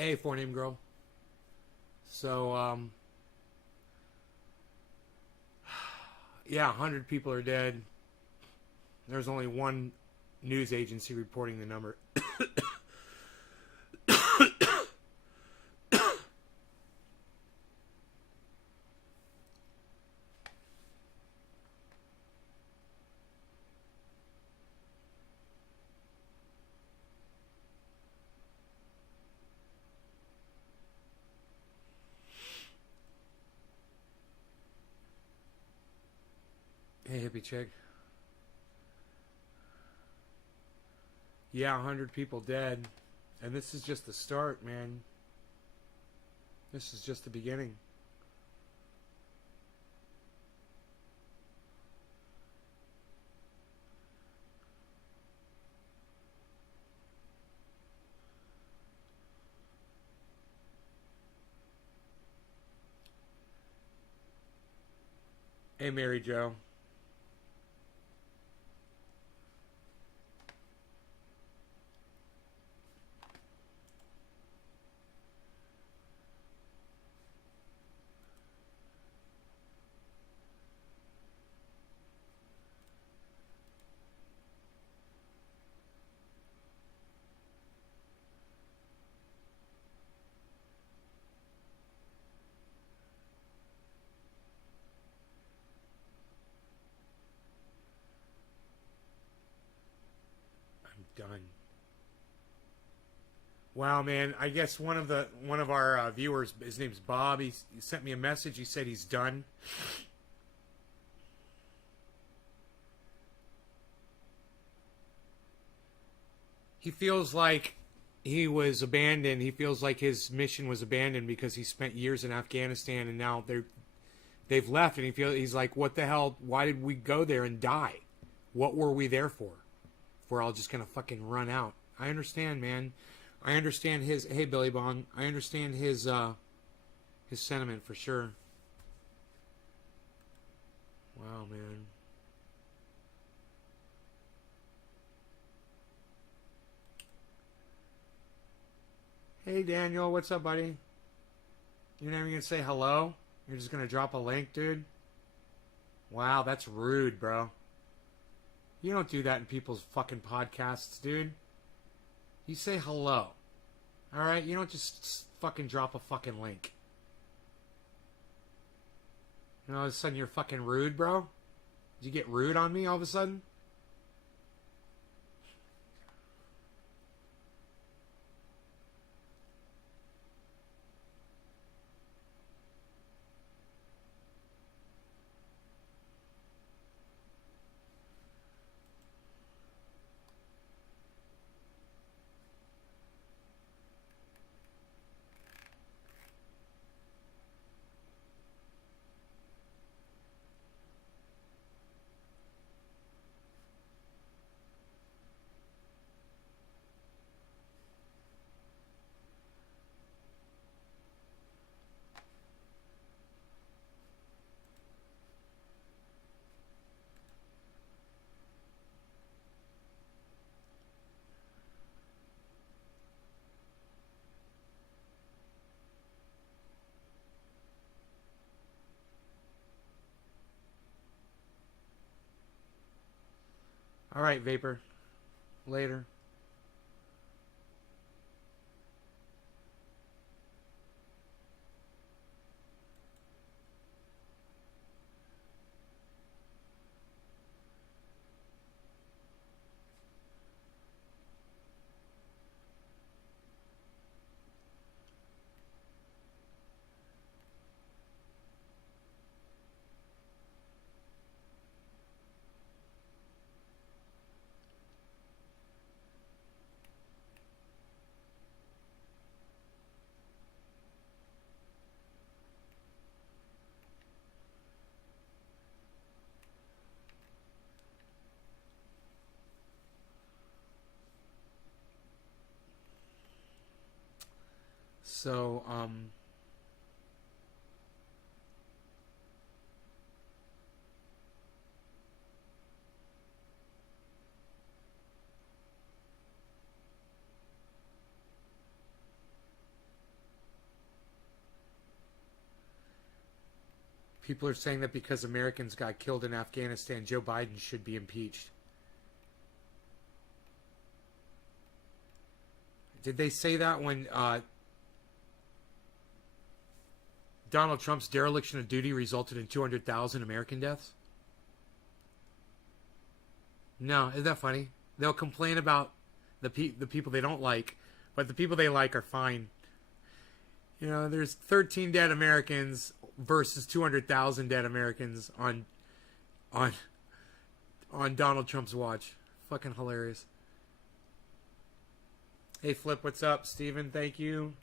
Hey, four name girl. So, yeah, 100 people are dead. There's only one news agency reporting the number. Hey, hippie chick. Yeah, 100 people dead. And this is just the start, man. This is just the beginning. Hey, Mary Jo. I'm done. Wow, man. I guess one of our viewers, his name's Bob. He sent me a message. He said he's done. He feels like he was abandoned. He feels like his mission was abandoned because he spent years in Afghanistan and now they've left, and he's like, what the hell? Why did we go there and die? What were we there for? If we're all just gonna fucking run out. I understand, man. I understand his. Hey, Billy Bong. I understand his sentiment for sure. Wow, man. Hey, Daniel. What's up, buddy? You're not even gonna say hello? You're just gonna drop a link, dude? Wow, that's rude, bro. You don't do that in people's fucking podcasts, dude. You say hello. Alright? You don't just fucking drop a fucking link. You know, all of a sudden you're fucking rude, bro? Did you get rude on me all of a sudden? Alright, Vapor. Later. So, People are saying that because Americans got killed in Afghanistan, Joe Biden should be impeached. Did they say that when Donald Trump's dereliction of duty resulted in 200,000 American deaths? No, isn't that funny? They'll complain about the people they don't like, but the people they like are fine. You know, there's 13 dead Americans versus 200,000 dead Americans on Donald Trump's watch. Fucking hilarious. Hey, Flip, what's up? Steven, thank you.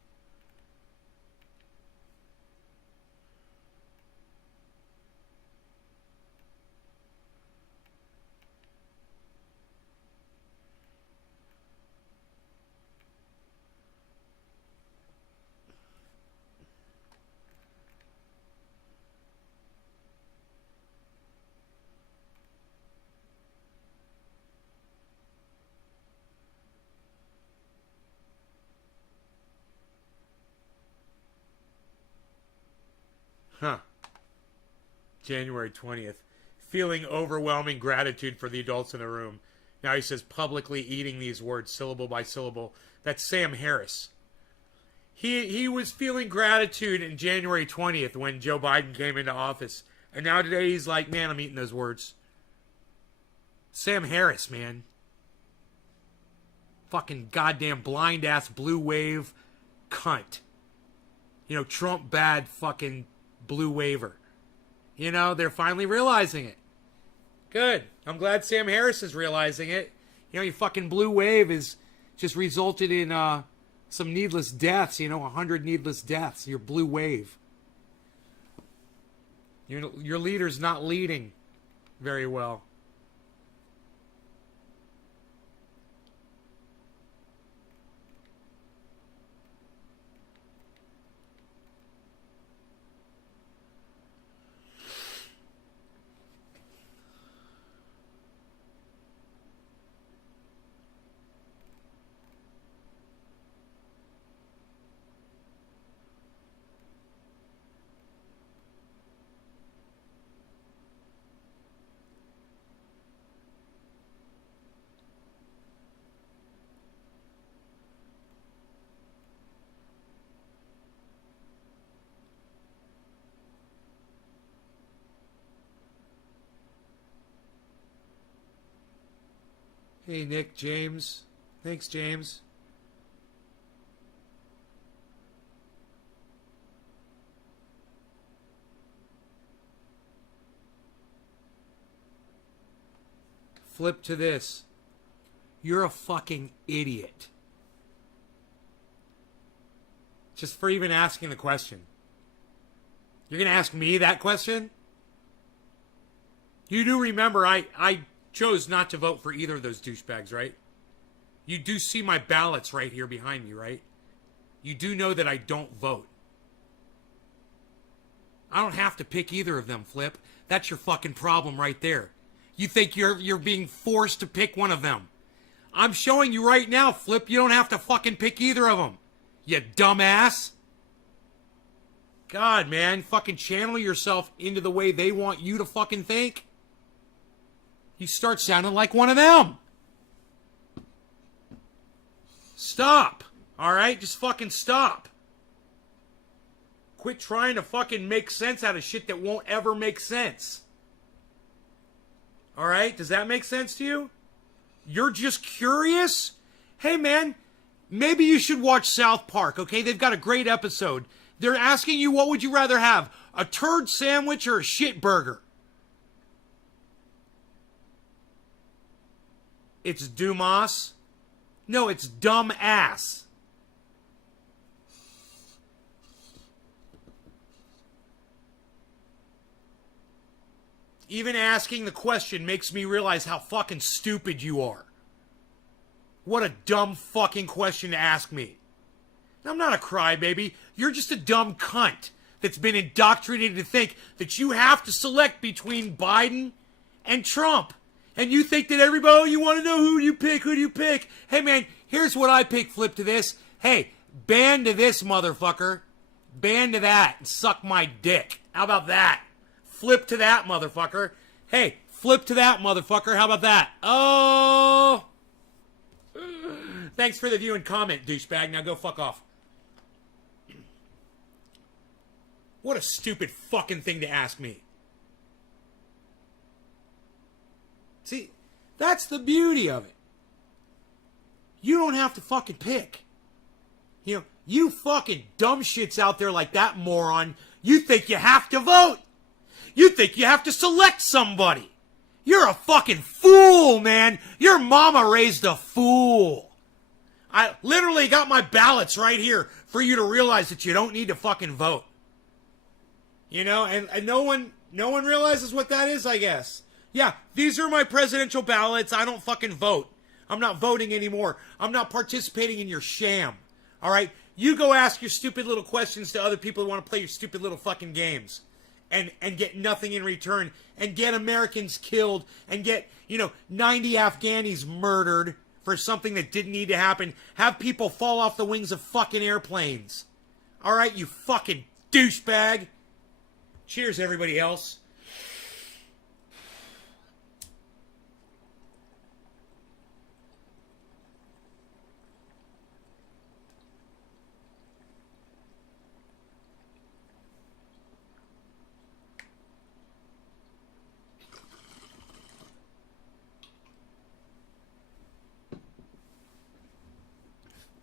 Huh. January 20th. Feeling overwhelming gratitude for the adults in the room. Now he says publicly eating these words syllable by syllable. That's Sam Harris. He was feeling gratitude in January 20th when Joe Biden came into office. And now today he's like, man, I'm eating those words. Sam Harris, man. Fucking goddamn blind ass blue wave cunt. You know, Trump bad fucking blue waver. You know, they're finally realizing it. Good. I'm glad Sam Harris is realizing it. You know, your fucking blue wave is just resulted in some needless deaths. You know, 100 needless deaths. Your blue wave. Your leader's not leading very well. Hey, Nick, James. Thanks, James. Flip to this. You're a fucking idiot. Just for even asking the question. You're going to ask me that question? You do remember I chose not to vote for either of those douchebags, right? You do see my ballots right here behind me, right? You do know that I don't vote. I don't have to pick either of them, Flip. That's your fucking problem right there. You think you're being forced to pick one of them. I'm showing you right now, Flip, you don't have to fucking pick either of them. You dumbass. God, man, fucking channel yourself into the way they want you to fucking think. You start sounding like one of them. Stop. All right? Just fucking stop. Quit trying to fucking make sense out of shit that won't ever make sense. All right? Does that make sense to you? You're just curious? Hey, man, maybe you should watch South Park, okay? They've got a great episode. They're asking you, what would you rather have? A turd sandwich or a shit burger? It's Dumas. No, it's dumb ass. Even asking the question makes me realize how fucking stupid you are. What a dumb fucking question to ask me. I'm not a crybaby. You're just a dumb cunt that's been indoctrinated to think that you have to select between Biden and Trump. And you think that everybody, oh, you want to know who do you pick? Hey, man, here's what I pick, Flip to this. Hey, ban to this, motherfucker. Ban to that and suck my dick. How about that? Flip to that, motherfucker. Hey, flip to that, motherfucker. How about that? Oh. Thanks for the view and comment, douchebag. Now go fuck off. What a stupid fucking thing to ask me. See, that's the beauty of it. You don't have to fucking pick. You know, you fucking dumb shits out there like that moron, you think you have to vote. You think you have to select somebody. You're a fucking fool, man. Your mama raised a fool. I literally got my ballots right here for you to realize that you don't need to fucking vote. You know, and no one realizes what that is, I guess. Yeah, these are my presidential ballots. I don't fucking vote. I'm not voting anymore. I'm not participating in your sham. All right? You go ask your stupid little questions to other people who want to play your stupid little fucking games and get nothing in return and get Americans killed and get, 90 Afghanis murdered for something that didn't need to happen. Have people fall off the wings of fucking airplanes. All right, you fucking douchebag. Cheers, everybody else.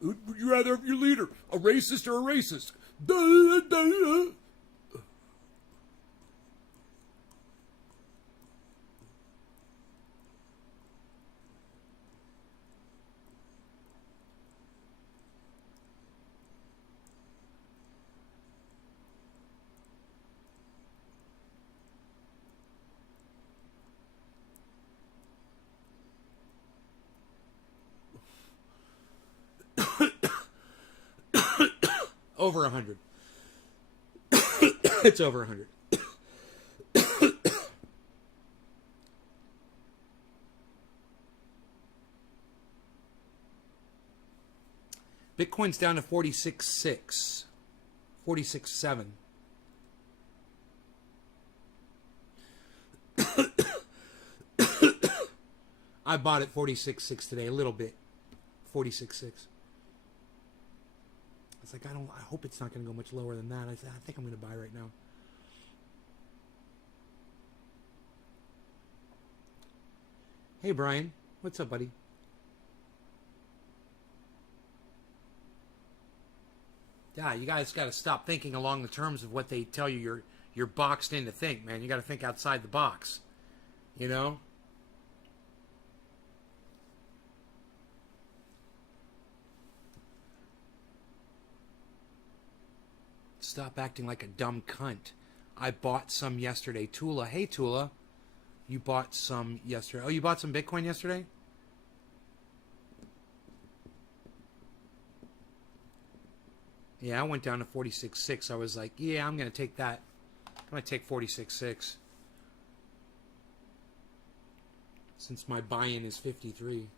Would you rather have your leader a racist or a racist? Duh, duh. Over 100. It's over 100. Bitcoin's down to 46.6. 46.7. I bought it 46.6 today, a little bit. 46.6. It's like, I hope it's not going to go much lower than that. I think I'm going to buy right now. Hey, Brian. What's up, buddy? Yeah, you guys got to stop thinking along the terms of what they tell you you're boxed in to think, man. You got to think outside the box. You know? Stop acting like a dumb cunt. I bought some yesterday. Tula. Hey, Tula. You bought some yesterday. Oh, you bought some Bitcoin yesterday? Yeah, I went down to 46.6. I was like, yeah, I'm going to take that. I'm going to take 46.6. Since my buy-in is 53.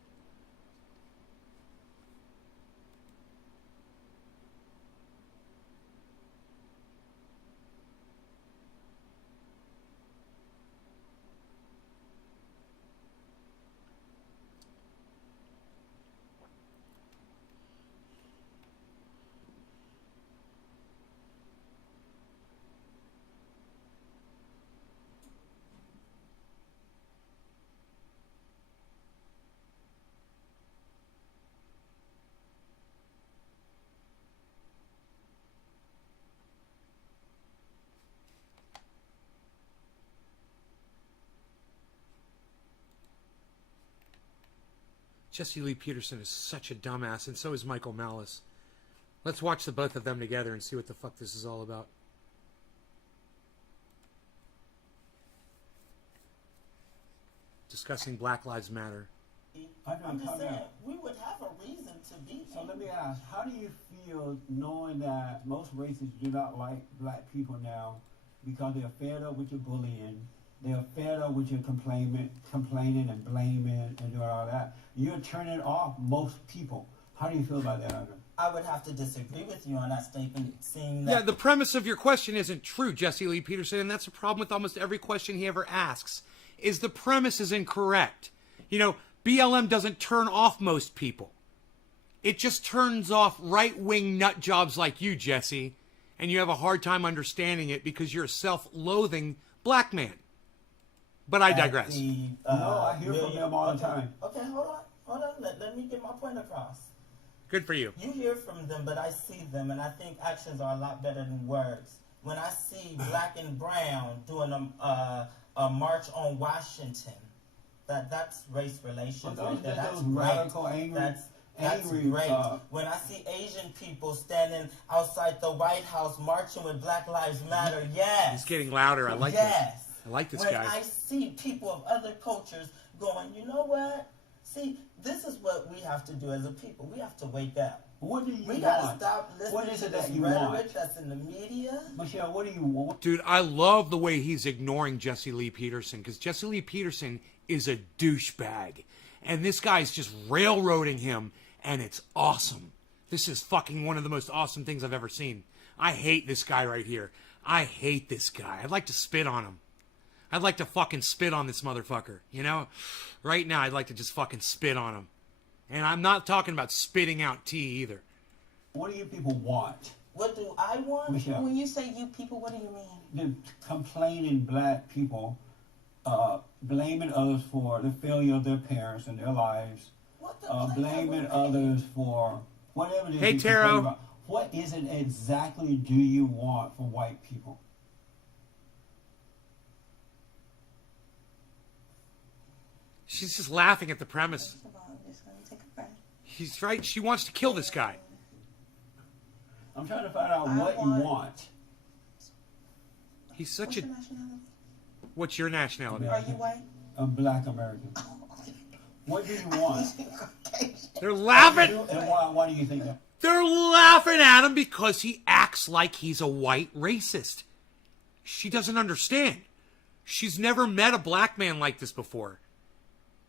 Jesse Lee Peterson is such a dumbass, and so is Michael Malice. Let's watch the both of them together and see what the fuck this is all about. Discussing Black Lives Matter. I'm just saying, we would have a reason to be. So let me ask, how do you feel knowing that most races do not like black people now because they're fed up with your bullying, they're fed up with your complaining and blaming and doing all that? You're turning off most people. How do you feel about that, Andre? I would have to disagree with you on that statement, seeing Yeah, that the premise of your question isn't true, Jesse Lee Peterson, and that's a problem with almost every question he ever asks, is the premise is incorrect. You know, BLM doesn't turn off most people. It just turns off right-wing nut jobs like you, Jesse, and you have a hard time understanding it because you're a self-loathing black man. But I digress. the, No, I hear from them all the time. Okay, hold on. Let me get my point across. Good for you. You hear from them, but I see them, and I think actions are a lot better than words. When I see black and brown doing a march on Washington, that's race relations right there. That's those great. radical, angry, That's angry, great. When I see Asian people standing outside the White House marching with Black Lives Matter, yes. It's getting louder. I like yes. this. I like this when guy. I see people of other cultures going, you know what? See, this is what we have to do as a people. We have to wake up. What do you We want? gotta stop What listening is to it this that you rhetoric want? that's in the media. Michelle, what do you want? Dude, I love the way he's ignoring Jesse Lee Peterson because Jesse Lee Peterson is a douchebag. And this guy's just railroading him, and it's awesome. This is fucking one of the most awesome things I've ever seen. I hate this guy right here. I hate this guy. I'd like to spit on him. I'd like to fucking spit on this motherfucker, you know? Right now, I'd like to just fucking spit on him. And I'm not talking about spitting out tea either. What do you people want? What do I want? Michelle, When you say you people, what do you mean? the complaining black people blaming others for the failure of their parents and their lives, What the blaming others for whatever it is. Hey, you complain Taro. about. What is it exactly do you want from white people? She's just laughing at the premise. First of all, I'm just gonna take a breath. He's right. She wants to kill this guy. I'm trying to find out I what you want- want. He's such What's a... your nationality? What's your nationality? Are you white? A black American. What do you want? They're laughing. And why do you think that? They're laughing at him because he acts like he's a white racist. She doesn't understand. She's never met a black man like this before.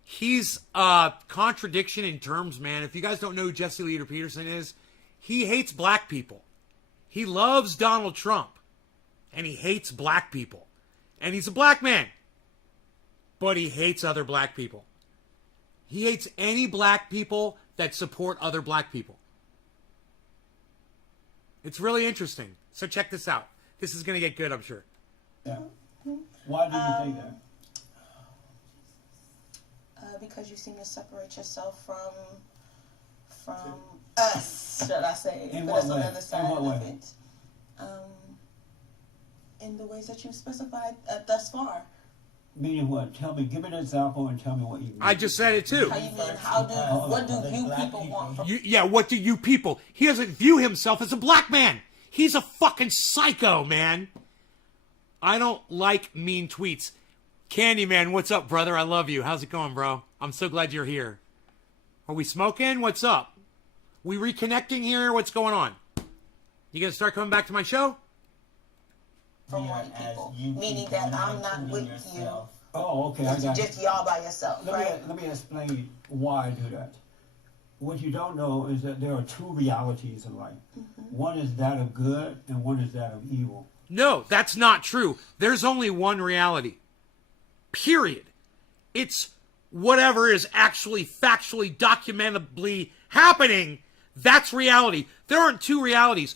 He's a contradiction in terms, man. If you guys don't know who Jesse Lee Peterson is, he hates black people. He loves Donald Trump. And he hates black people. And he's a black man. But he hates other black people. He hates any black people that support other black people. It's really interesting. So check this out. This is going to get good, I'm sure. Yeah. Why do you think that? Because you seem to separate yourself from us, should I say? In Put what us on way? the other side In what of way? it. In the ways that you've specified thus far. Meaning what? Tell me, give me an example and tell me what you mean. I just said it too. How you mean? What do you people want from? Yeah, what do you people? He doesn't view himself as a black man. He's a fucking psycho, man. I don't like mean tweets. Candyman, what's up, brother? I love you. How's it going, bro? I'm so glad you're here. Are we smoking? What's up? We reconnecting here? What's going on? You gonna start coming back to my show? From Yeah, white as people, you meaning people, that not I'm not with including you. yourself. Oh, okay, I It's got it. just y'all by yourself, right? Let me explain why I do that. What you don't know is that there are two realities in life. One is that of good and one is that of evil. No, that's not true. There's only one reality. Period. It's whatever is actually factually, documentably happening. That's reality. There aren't two realities.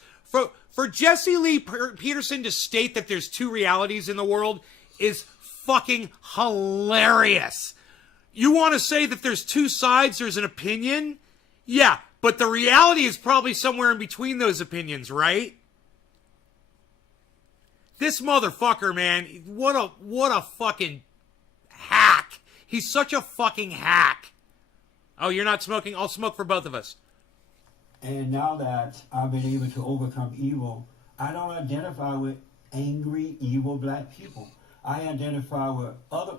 For Jesse Lee Peterson to state that there's two realities in the world is fucking hilarious. You want to say that there's two sides, there's an opinion? Yeah, but the reality is probably somewhere in between those opinions, right? This motherfucker, man, what a fucking hack. He's such a fucking hack. Oh, you're not smoking? I'll smoke for both of us. And now that I've been able to overcome evil, I don't identify with angry, evil black people. I identify with other...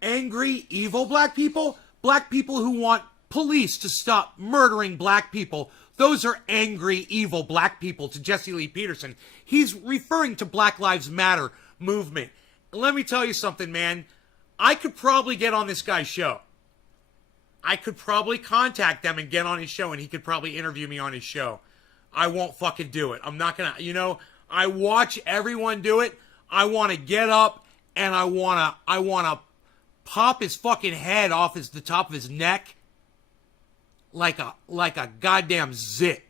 Angry, evil black people? Black people who want police to stop murdering black people. Those are angry, evil black people to Jesse Lee Peterson. He's referring to Black Lives Matter movement. Let me tell you something, man. I could probably get on this guy's show. I could probably contact them and get on his show, and he could probably interview me on his show. I won't fucking do it. I'm not gonna, I watch everyone do it. I want to get up and I want to pop his fucking head off the top of his neck like a goddamn zit.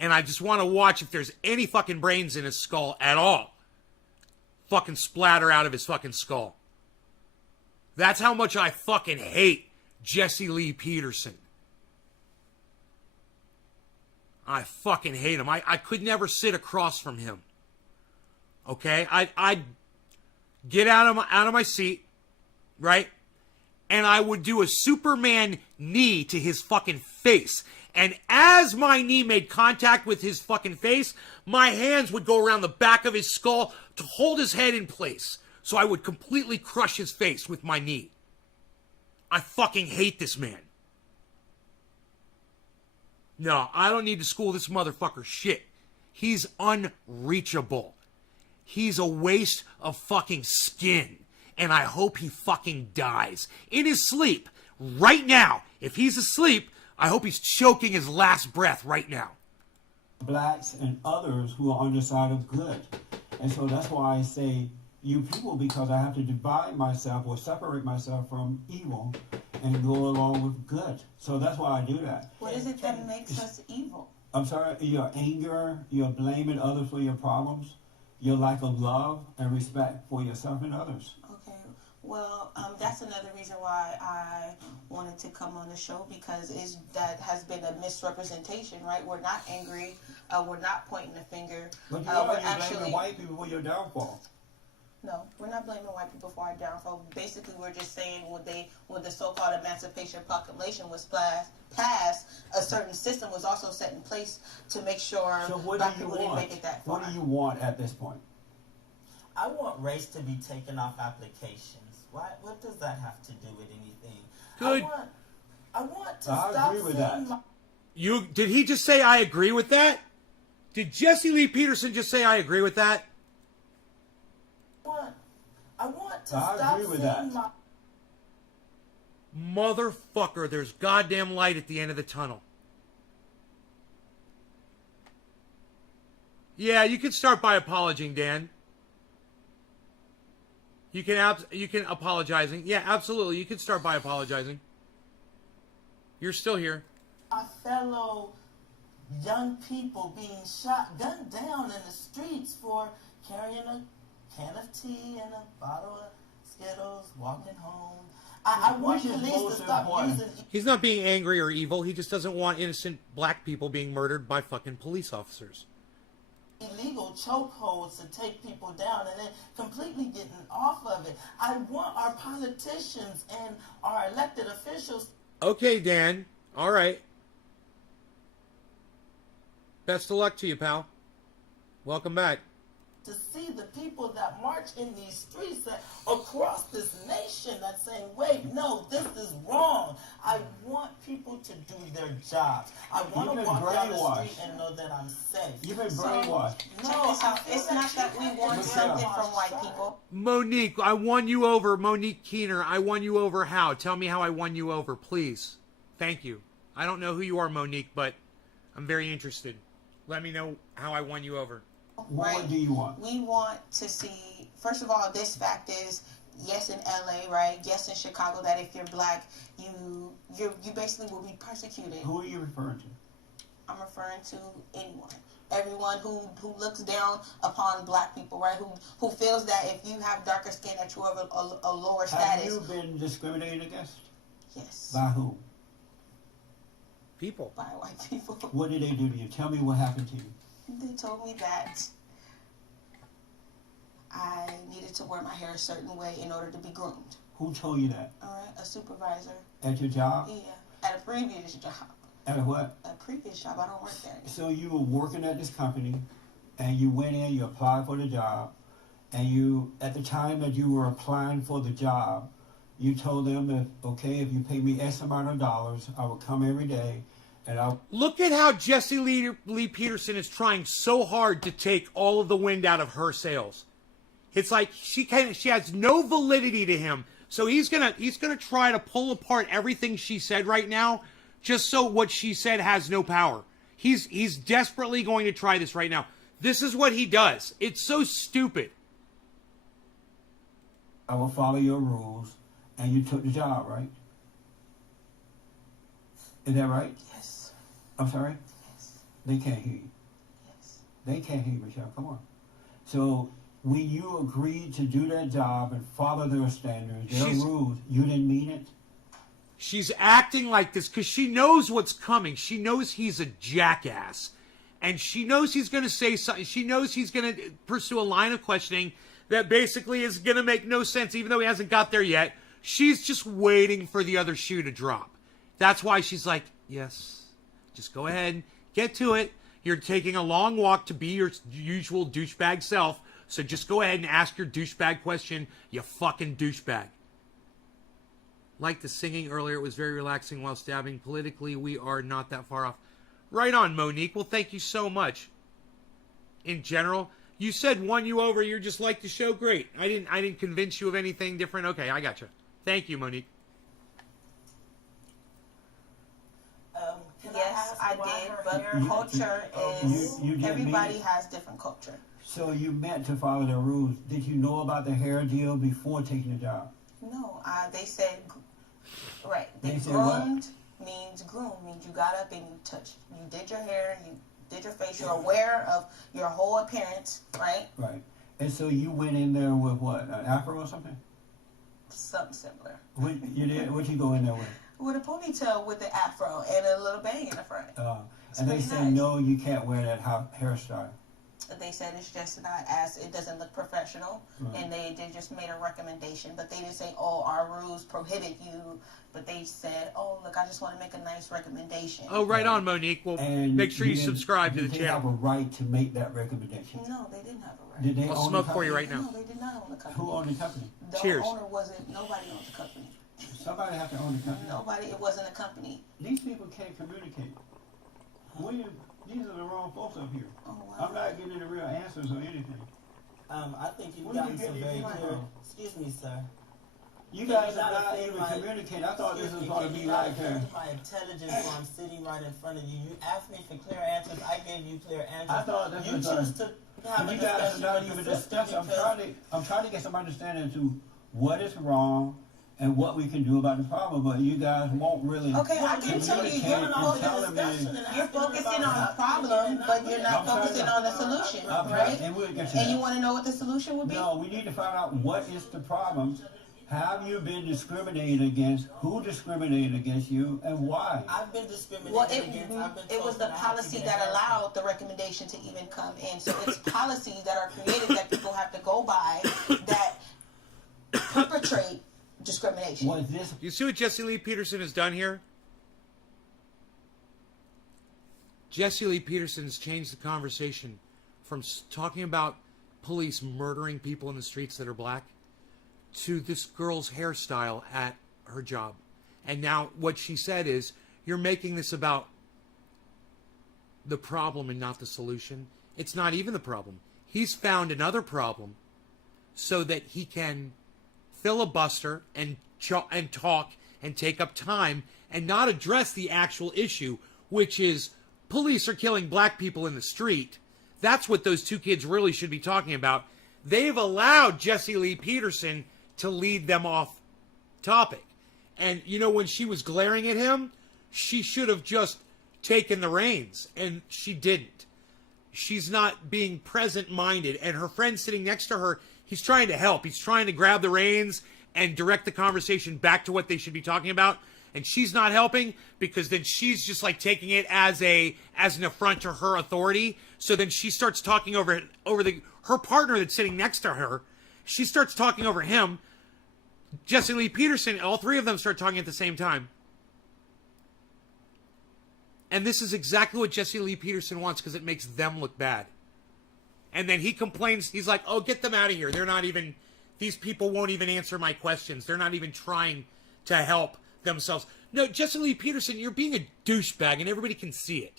And I just want to watch if there's any fucking brains in his skull at all. Fucking splatter out of his fucking skull. That's how much I fucking hate Jesse Lee Peterson. I fucking hate him. I could never sit across from him. Okay? I'd get out of my seat, right? And I would do a Superman knee to his fucking face. And as my knee made contact with his fucking face, my hands would go around the back of his skull to hold his head in place. So I would completely crush his face with my knee. I fucking hate this man. No, I don't need to school this motherfucker shit. He's unreachable. He's a waste of fucking skin. And I hope he fucking dies. In his sleep. Right now. If he's asleep, I hope he's choking his last breath right now. Blacks and others who are on the side of good. And so that's why I say you people, because I have to divide myself or separate myself from evil and go along with good. So that's why I do that. What is it that makes us evil? I'm sorry, your anger, your blaming others for your problems, your lack of love and respect for yourself and others. Okay. Well, that's another reason why I wanted to come on the show, because that has been a misrepresentation, right? We're not angry. We're not pointing the finger. But you're blaming white people for your downfall. No, we're not blaming white people for our downfall. Basically, we're just saying when the so-called Emancipation Proclamation was passed, a certain system was also set in place to make sure black people didn't make it that far. What do you want at this point? I want race to be taken off applications. What does that have to do with anything? Good. I want to stop agree with saying that. Did he just say I agree with that? Did Jesse Lee Peterson just say I agree with that? I want to I stop agree with saying that. Motherfucker, there's goddamn light at the end of the tunnel. Yeah, you can start by apologizing, Dan. You can apologizing. Yeah, absolutely. You can start by apologizing. You're still here. My fellow young people being gunned down in the streets for carrying a can of tea and a bottle of Skittles, walking home. I want police to stop using... He's not being angry or evil. He just doesn't want innocent black people being murdered by fucking police officers. illegal chokeholds to take people down and then completely getting off of it. I want our politicians and our elected officials... Okay, Dan. All right. Best of luck to you, pal. Welcome back. to see the people that march in these streets across this nation that's saying, wait, no, this is wrong. I want people to do their jobs. I want to walk down the street and know that I'm safe. You've been brainwashed. No, it's not that we want something from white people. Monique, I won you over. Monique Keener, I won you over how? Tell me how I won you over, please. Thank you. I don't know who you are, Monique, but I'm very interested. Let me know how I won you over. What do you want? We want to see, first of all, this fact is, yes, in LA, right? Yes, in Chicago, that if you're black, you basically will be persecuted. Who are you referring to? I'm referring to anyone. Everyone who looks down upon black people, right? Who feels that if you have darker skin that you're of a lower status. Have you been discriminated against? Yes. By who? People. By white people. What did they do to you? Tell me what happened to you. They told me that I needed to wear my hair a certain way in order to be groomed. Who told you that? All right, a supervisor. At your job? Yeah, at a previous job. At a what? A previous job. I don't work there anymore. So you were working at this company, and you went in, you applied for the job, and you, at the time that you were applying for the job, you told them that, okay, if you pay me X amount of dollars, I will come every day, and I'll... Look at how Jesse Lee Peterson is trying so hard to take all of the wind out of her sails. It's like she has no validity to him So he's gonna try to pull apart everything she said right now, just so what she said has no power. He's desperately going to try this right now. This is what he does. It's so stupid. I will follow your rules, and you took the job, right? Is that right? Yes. I'm sorry? Yes. They can't hear you. Yes. They can't hear you, Michelle. Come on. So when you agreed to do that job and follow their standards, their rules, you didn't mean it? She's acting like this because she knows what's coming. She knows he's a jackass. And she knows he's going to say something. She knows he's going to pursue a line of questioning that basically is going to make no sense, even though he hasn't got there yet. She's just waiting for the other shoe to drop. That's why she's like, yes, just go ahead, get to it. You're taking a long walk to be your usual douchebag self, so just go ahead and ask your douchebag question, you fucking douchebag. Like the singing earlier, it was very relaxing while stabbing. Politically, we are not that far off. Right on, Monique. Well, thank you so much. In general, you said won you over. You just like the show. Great. I didn't convince you of anything different. Okay, I got you. Thank you, Monique. Yes, I did, but culture is, everybody has different culture. So you meant to follow their rules. Did you know about the hair deal before taking the job? No, they said, right, They said groomed means groom, means you got up and you touched, you did your hair, you did your face, you're aware of your whole appearance, right? Right. And so you went in there with what, an afro or something? Something similar. What you did? What you go in there with? With a ponytail with the afro and a little bang in the front. And they pretty said, nice. no, you can't wear that hairstyle. They said it's just not as, it doesn't look professional, Right. and they just made a recommendation, but they didn't say, oh, our rules prohibit you, but they said, oh, look, I just want to make a nice recommendation. Oh, right on, Monique. Well, And make sure you didn't- subscribe to the Did they channel. have a right to make that recommendation? No, they didn't have a right. Did they I'll own smoke the for you company? right now. No, they did not own the company. Who owned the company? The Cheers. owner wasn't, nobody owned the company. Somebody have to own the company. Nobody, it wasn't a company. These people can't communicate. These are the wrong folks up here. Oh, I'm wow. not getting any real answers or anything. I think you've Where did gotten you get some these very people clear. from? Excuse me, sir. You Can guys you are not not feel able to my- communicate. I thought this Excuse was me, going to can be you not like feel my intelligence while I'm sitting right in front of you? You asked me for clear answers. I gave you clear answers. I thought this you was choose to have a you guys are discussion not with even your sister discussing. because I'm trying to get some understanding to what is wrong and what we can do about the problem, but you guys won't really. Okay, I can tell you, communicate you're and focusing- telling me. You're focusing on the problem, but you're not focusing on the solution, right? And we'll get to And you that. want to know what the solution would be? No, we need to find out what is the problem. Have you been discriminated against? Who discriminated against you, and why? I've been discriminated Well, against. I've been it told was the that I have to policy get a that haircut. allowed the recommendation to even come in. So it's policies that are created that people have to go by that perpetrate discrimination. Was this You see what Jesse Lee Peterson has done here? Jesse Lee Peterson has changed the conversation from talking about police murdering people in the streets that are black to this girl's hairstyle at her job. And now what she said is, you're making this about the problem and not the solution. It's not even the problem. He's found another problem so that he can filibuster and talk and take up time and not address the actual issue, which is police are killing black people in the street. That's what those two kids really should be talking about. They've allowed Jesse Lee Peterson to lead them off topic. And, you know, when she was glaring at him, she should have just taken the reins, and she didn't. She's not being present-minded, and her friend sitting next to her, he's trying to help. He's trying to grab the reins and direct the conversation back to what they should be talking about, and she's not helping because then she's just like taking it as an affront to her authority. So then she starts talking over her partner that's sitting next to her. She starts talking over him. Jesse Lee Peterson, all three of them start talking at the same time. And this is exactly what Jesse Lee Peterson wants because it makes them look bad. And then he complains, he's like, oh, get them out of here. They're not even, these people won't even answer my questions. They're not even trying to help themselves. No, Jesse Lee Peterson, you're being a douchebag and everybody can see it.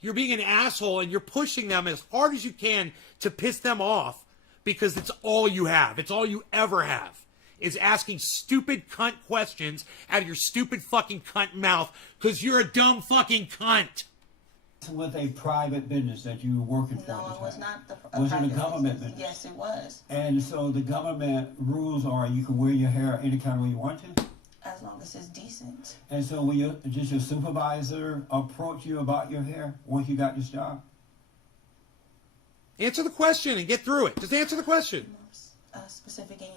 You're being an asshole and you're pushing them as hard as you can to piss them off because it's all you have. It's all you ever have is asking stupid cunt questions out of your stupid fucking cunt mouth because you're a dumb fucking cunt. With a private business that you were working for? No, it was not the Was it a private government business. business? Yes, it was. And so the government rules are you can wear your hair any kind of way you want to? As long as it's decent. And so when just your supervisor approach you about your hair once you got this job? Answer the question and get through it. Just answer the question. Specific in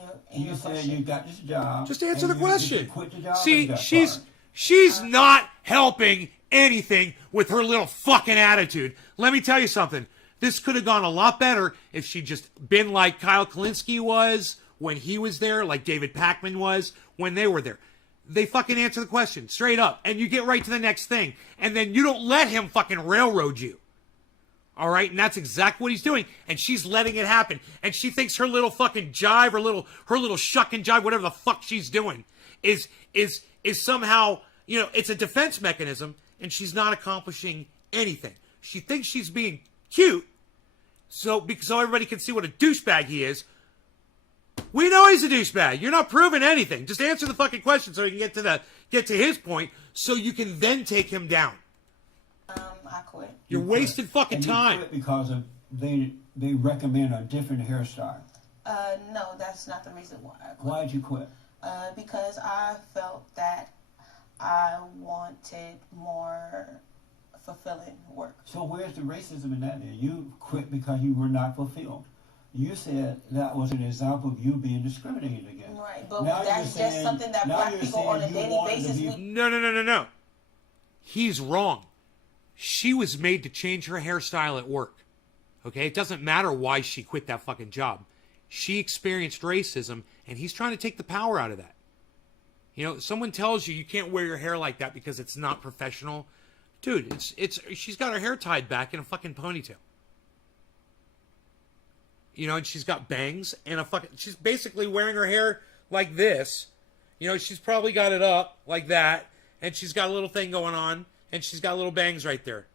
You your said question. you got this job. Just answer and the you question. quit the job and See, got she's fired. she's not helping anything with her little fucking attitude. Let me tell you something. This could have gone a lot better if she'd just been like Kyle Kalinske was when he was there, like David Pakman was when they were there. They fucking answer the question straight up, and you get right to the next thing, and then you don't let him fucking railroad you. All right, and that's exactly what he's doing, and she's letting it happen, and she thinks her little fucking jive, her little shuck and jive, whatever the fuck she's doing, is somehow, you know, it's a defense mechanism, and she's not accomplishing anything. She thinks she's being cute, so everybody can see what a douchebag he is. We know he's a douchebag. You're not proving anything. Just answer the fucking question so you can get to his point, so you can then take him down. I quit. You're wasting fucking And you time. quit because of they recommend a different hairstyle. No, that's not the reason why I quit. Why'd you quit? Because I felt that I wanted more fulfilling work. So where's the racism in that then? You quit because you were not fulfilled. You said that was an example of you being discriminated against. Right, but Now that's you're just saying- something that now black you're people on a saying you daily wanted to basis. be- No. He's wrong. She was made to change her hairstyle at work. Okay? It doesn't matter why she quit that fucking job. She experienced racism, and he's trying to take the power out of that. You know, someone tells you can't wear your hair like that because it's not professional. Dude, she's got her hair tied back in a fucking ponytail. You know, and she's got bangs and she's basically wearing her hair like this. You know, she's probably got it up like that, and she's got a little thing going on, and she's got little bangs right there.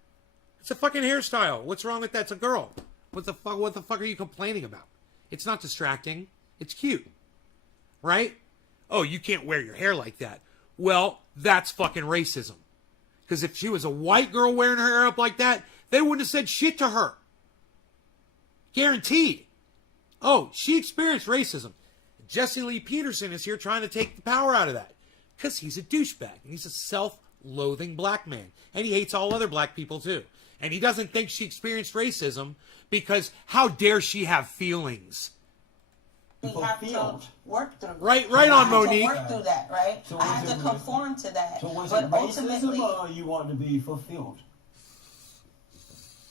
It's a fucking hairstyle. What's wrong with that? It's a girl. What the fuck are you complaining about? It's not distracting. It's cute. Right? Oh, you can't wear your hair like that. Well, that's fucking racism. Because if she was a white girl wearing her hair up like that, they wouldn't have said shit to her. Guaranteed. Oh, she experienced racism. Jesse Lee Peterson is here trying to take the power out of that. Because he's a douchebag. And he's a self-loathing black man. And he hates all other black people too. And he doesn't think she experienced racism because how dare she have feelings? We have to work through. Right on, I have Monique. to work through that, right? So I have was to it conform to that. So was but it ultimately, racism or you want to be fulfilled?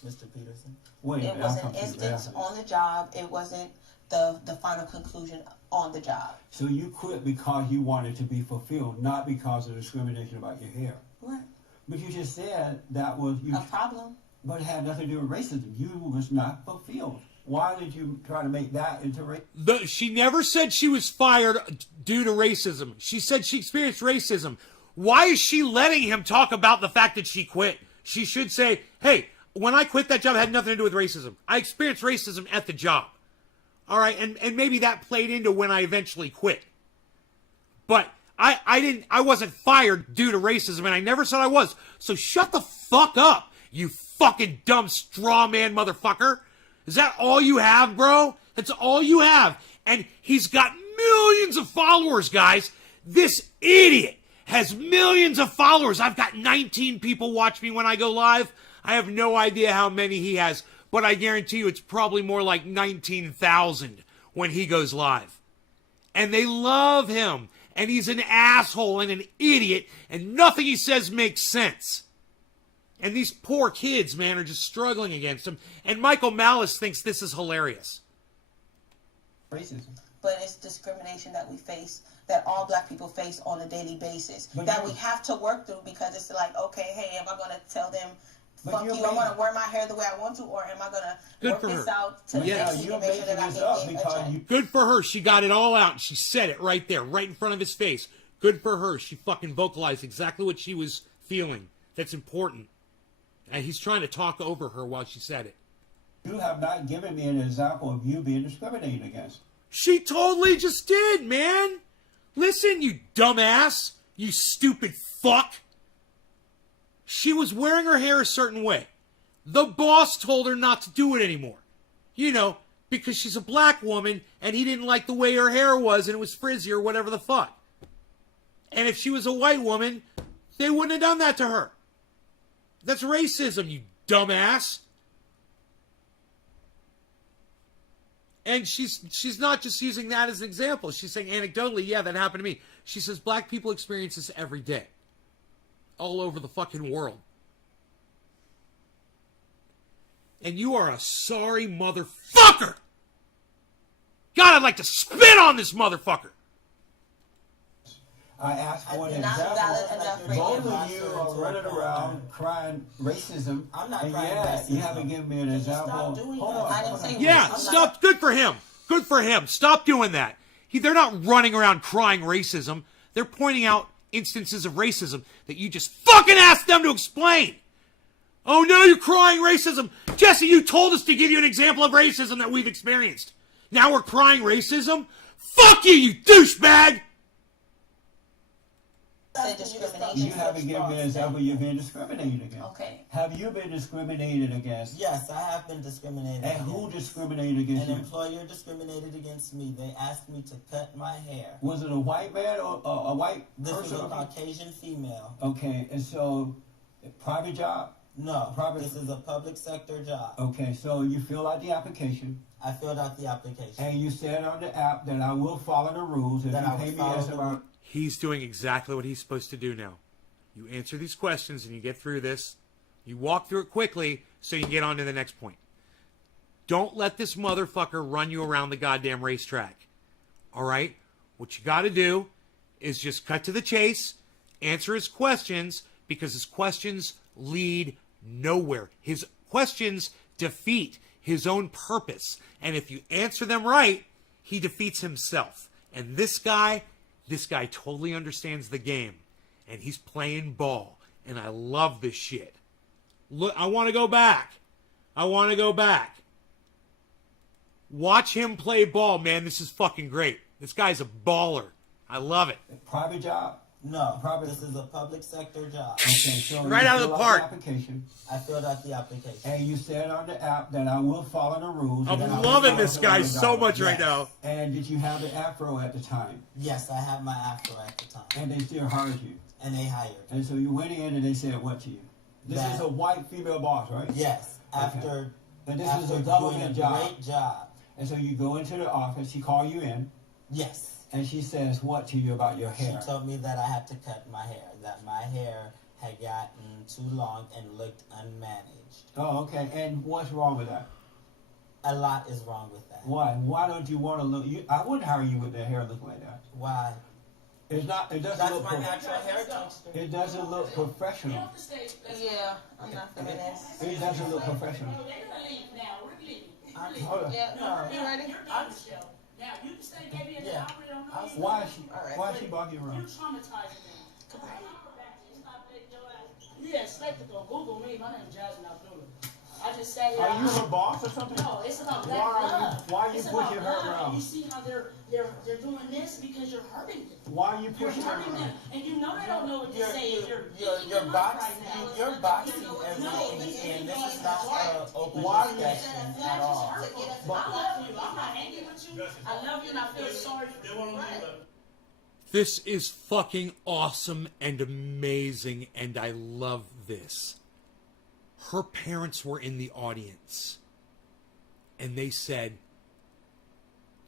Mr. Peterson. Wait, it was I'll an come to you instance after. on the job. It wasn't the final conclusion on the job. So you quit because you wanted to be fulfilled, not because of discrimination about your hair. Right. But you just said that was you. A problem. But it had nothing to do with racism. You was not fulfilled. Why did you try to make that into racism? She never said she was fired due to racism. She said she experienced racism. Why is she letting him talk about the fact that she quit? She should say, hey, when I quit that job, it had nothing to do with racism. I experienced racism at the job. All right, and maybe that played into when I eventually quit. But I wasn't fired due to racism, and I never said I was. So shut the fuck up, you fucking dumb straw man motherfucker. Is that all you have, bro? That's all you have. And he's got millions of followers, guys. This idiot has millions of followers. I've got 19 people watch me when I go live. I have no idea how many he has, but I guarantee you it's probably more like 19,000 when he goes live. And they love him. And he's an asshole and an idiot, and nothing he says makes sense. And these poor kids, man, are just struggling against him. And Michael Malice thinks this is hilarious. Racism. But it's discrimination that we face, that all black people face on a daily basis, But that you- we have to work through, because it's like, okay, hey, am I going to tell them, But fuck you're you, I want to making- wear my hair the way I want to, or am I going to Good work for this her. out to the Yeah, next week you're and make sure making that I this can up get a because check? you. Good for her. She got it all out. And she said it right there, right in front of his face. Good for her. She fucking vocalized exactly what she was feeling. That's important. And he's trying to talk over her while she said it. You have not given me an example of you being discriminated against. She totally just did, man. Listen, you dumbass. You stupid fuck. She was wearing her hair a certain way. The boss told her not to do it anymore. You know, because she's a black woman and he didn't like the way her hair was and it was frizzy or whatever the fuck. And if she was a white woman, they wouldn't have done that to her. That's racism, you dumbass. And she's not just using that as an example. She's saying anecdotally, yeah, that happened to me. She says black people experience this every day. All over the fucking world. And you are a sorry motherfucker. God, I'd like to spit on this motherfucker. I asked for an Not valid example. enough for Both you. of you are running around crying racism. I'm not and crying yet racism. you haven't given me an Can you example. stop doing Hold that? on, I didn't hold say on. Yeah, I'm not- stop. Good for him. Good for him. Stop doing that. They're not running around crying racism. They're pointing out instances of racism that you just fucking asked them to explain. Oh, no, you're crying racism. Jesse, you told us to give you an example of racism that we've experienced. Now we're crying racism? Fuck you, you douchebag! Say discrimination. You haven't given me an example you've been discriminated against. Okay. Have you been discriminated against? Yes, I have been discriminated And against. who discriminated against An you? employer discriminated against me. They asked me to cut my hair. Was it a white man or a white This was person? a Caucasian female. Okay, and so, private job? No, Private- this is a public sector job. Okay, so you fill out the application, I filled out the application. and you said on the app that I will follow the rules if That you I pay will me follow X the amount. He's doing exactly what he's supposed to do now. You answer these questions and you get through this. You walk through it quickly so you can get on to the next point. Don't let this motherfucker run you around the goddamn racetrack. All right? What you got to do is just cut to the chase, answer his questions, because his questions lead nowhere. His questions defeat his own purpose. And if you answer them right, he defeats himself. And this guy totally understands the game. And he's playing ball. And I love this shit. Look, I want to go back. Watch him play ball, man. This is fucking great. This guy's a baller. I love it. Private job? No, Private- this is a public sector job. Okay, so Right you out of fill the park. application, I filled out the application. and you said on the app that I will follow the rules. I'm and I will loving follow this the guy rules. so much right Yes. now. And did you have the afro at the time? Yes, I had my afro at the time. And they still hired you? And they hired me. And so you went in and they said what to you? This That- is a white female boss, right? Yes, after, And this after is a doing government a job. great job. And so you go into the office, she called you in, Yes. and she says what to you about your She hair? told me that I had to cut my hair, that my hair had gotten too long and looked unmanaged. Oh, okay. And what's wrong with that? A lot is wrong with that. Why? Why don't you want to look? I wouldn't hire you with that hair looking like that. Why? It doesn't That's look. my natural hair texture. It doesn't look professional. Yeah, I'm not feeling this. It doesn't look professional. Hold on. Yeah, No. you ready? Now you can stay, baby, and Yeah. operate on I'll- those. Why is she? Alright. Why is she barking You around? traumatizing them. You expect to go Google me. My name's Jasmine Abdullah. I just say. Are you her boss or something? No, it's about black Why are you- love. why are you It's pushing about her love. around? You see how they're doing this because you're hurting them. Why are you You're pushing her hurting them, around? and you know they don't know what to say. If you're eating You're them up boxing, right now. you're boxing No, everything in. This is not an open Why- discussion That's at just all. hurtful. I love you. I'm not angry with you. I love you, and I feel sorry for you. This is fucking awesome and amazing, and I love this. Her parents were in the audience, and they said,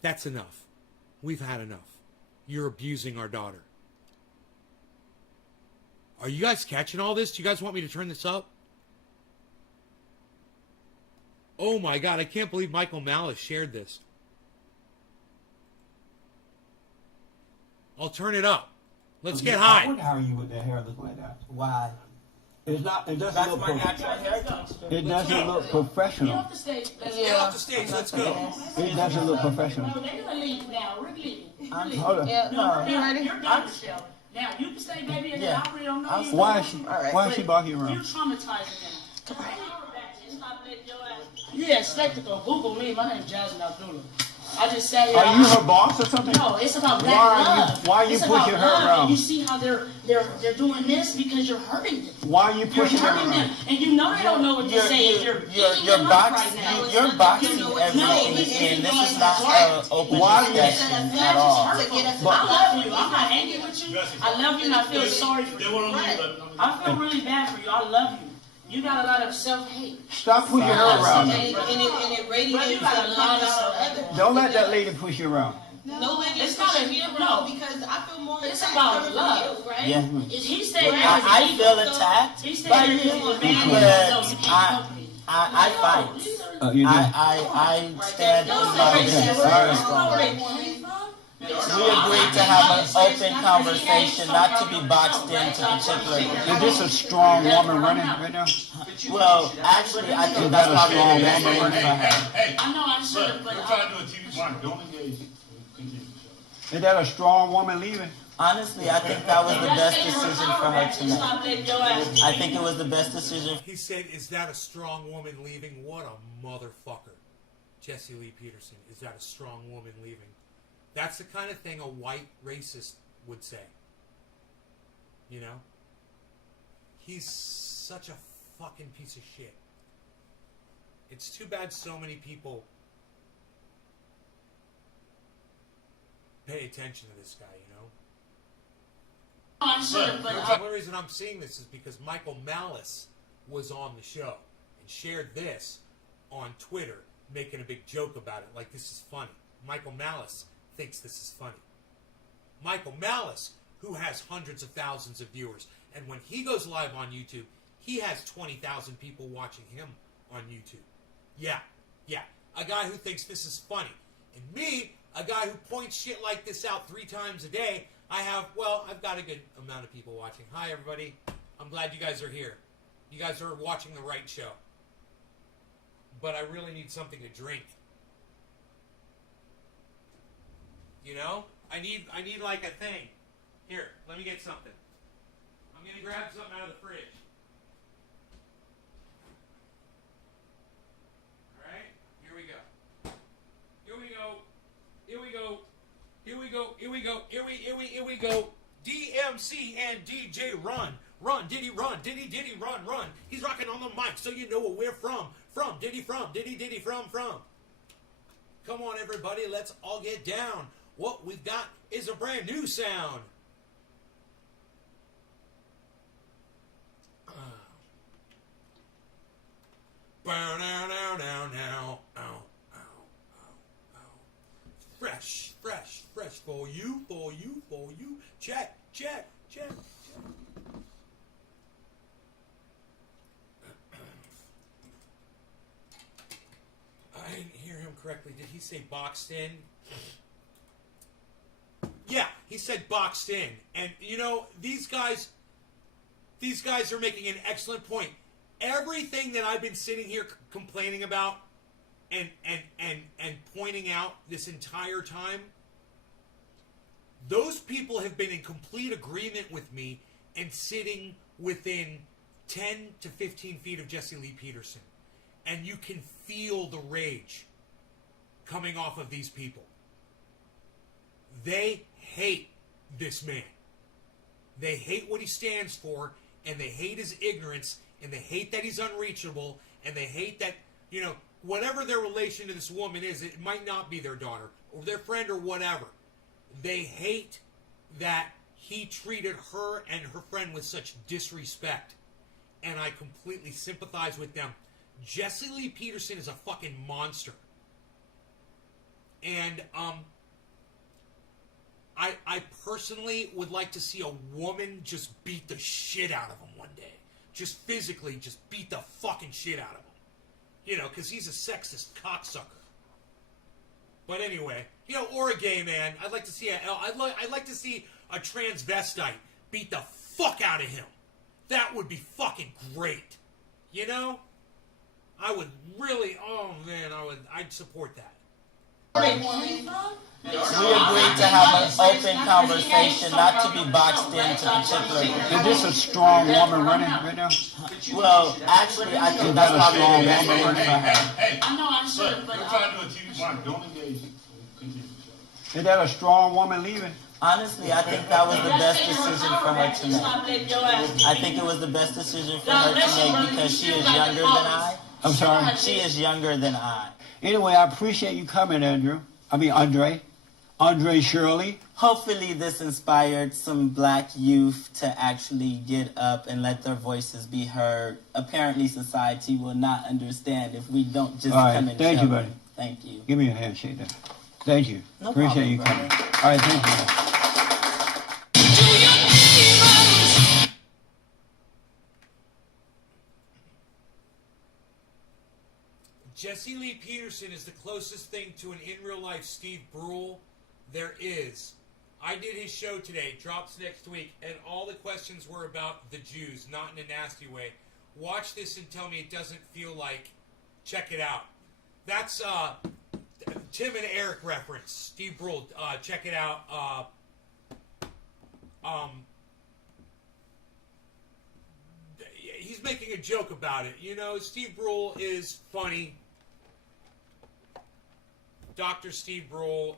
"That's enough. We've had enough. You're abusing our daughter." Are you guys catching all this? Do you guys want me to turn this up? Oh my God, I can't believe Michael Malice shared this. I'll turn it up. Let's get I high. wouldn't hire you with that hair looking like that. Why? It's not. It doesn't That's look. my natural hair texture. It doesn't look Get professional. off the stage. Let's Yeah. Get off the stage. Let's go. It doesn't look professional. No, they're gonna leave now. We're leaving. We're leaving. Hold on. Yeah, No. you ready? You're done, Michelle. Now you can stay, baby, and Yeah. operate on I'll those. stay. Why is she? Alright. Why is she barking You're around? traumatizing them. You expect to go Google me. My name's Jasmine Abdullah. I just sat here. Are you her boss or something? No, it's about black love. Why are you It's pushing about her love. around? And you see how they're doing this because you're hurting them. Why are you You're pushing her hurting them, around? and you know they don't know what to say. You're You're boxing everything in. This is not an open discussion at all. I love you. I'm not angry with you. I love you, and I feel sorry for you. I feel really bad for you. I love you. You got a lot of self-hate. Stop pushing her around. And it radiates got a a lot lot of of others. Don't let that lady push you around. No lady It's is not a- pushing me around no. because I feel more It's attacked about coming from love. you, right? Yeah. He stayed there. I feel attacked He stayed by there you, as a man. but I fight. You do. I stand in my Okay. We agreed to have an open conversation, not to be boxed into particular. Is this a strong woman running right now? Well, actually, I think that's probably the best thing for her. I know I should have, but We're trying to do a TV show. Don't engage. Continue. Is that a strong woman leaving? Honestly, I think that was the best decision for her tonight. I think it was the best decision. He said, "Is that a strong woman leaving?" What a motherfucker, Jesse Lee Peterson. Is that a strong woman leaving? That's the kind of thing a white racist would say. You know? He's such a fucking piece of shit. It's too bad so many people pay attention to this guy, you know? I should have, but The only reason I'm seeing this is because Michael Malice was on the show and shared this on Twitter, making a big joke about it, like this is funny. Michael Malice thinks this is funny. Michael Malice, who has hundreds of thousands of viewers, and when he goes live on YouTube, he has 20,000 people watching him on YouTube. Yeah, a guy who thinks this is funny. And me, a guy who points shit like this out 3 times a day, I've got a good amount of people watching. Hi, everybody. I'm glad you guys are here. You guys are watching the right show. But I really need something to drink. You know? I need like a thing. Here, let me get something. I'm going to grab something out of the fridge. Alright? Here we go. Here we go. Here we go. Here we go. Here we go. Here we go. DMC and DJ Run. Run, Diddy, run. Diddy, run, run. He's rocking on the mic so you know where we're from. From, Diddy, from. Come on, everybody. Let's all get down. What we've got is a brand new sound. Now. Fresh for you. Check. I didn't hear him correctly. Did he say boxed in? Yeah, he said boxed in. And, you know, these guys are making an excellent point. Everything that I've been sitting here complaining about and pointing out this entire time, those people have been in complete agreement with me and sitting within 10 to 15 feet of Jesse Lee Peterson. And you can feel the rage coming off of these people. They hate this man. They hate what he stands for, and they hate his ignorance, and they hate that he's unreachable, and they hate that, you know, whatever their relation to this woman is, it might not be their daughter or their friend or whatever. They hate that he treated her and her friend with such disrespect. And I completely sympathize with them. Jesse Lee Peterson is a fucking monster. And I personally would like to see a woman just beat the shit out of him one day. Just physically, just beat the fucking shit out of him. You know, because he's a sexist cocksucker. But anyway, you know, or a gay man. I'd like to see I'd like to see a transvestite beat the fuck out of him. That would be fucking great. You know? I would really, oh man, I'd support that. We agreed to have an open conversation, not to be boxed into particular. Is this a strong woman running right now? Well, actually, I think that's probably the best thing for her. I know I should have, but We're trying to do a TV show. Don't engage. Continue. Is that a strong woman leaving? Honestly, I think that was the best decision for her to Stop make. letting your ass. I think it was the best decision for her to make because she is younger than I. I'm sorry. She is younger than I. Anyway, I appreciate you coming, Andrew. I mean, Andre. Andre Shirley. Hopefully this inspired some black youth to actually get up and let their voices be heard. Apparently society will not understand if we don't just All right, come and thank show you, buddy. them. Thank you. Give me a handshake there. Thank you. No appreciate problem, you coming. brother. All right, thank you. Jesse Lee Peterson is the closest thing to an in real life Steve Brule there is. I did his show today, drops next week, and all the questions were about the Jews, not in a nasty way. Watch this and tell me it doesn't feel like. Check it out. That's Tim and Eric reference. Steve Brule, check it out. He's making a joke about it. You know, Steve Brule is funny. Dr. Steve Brule,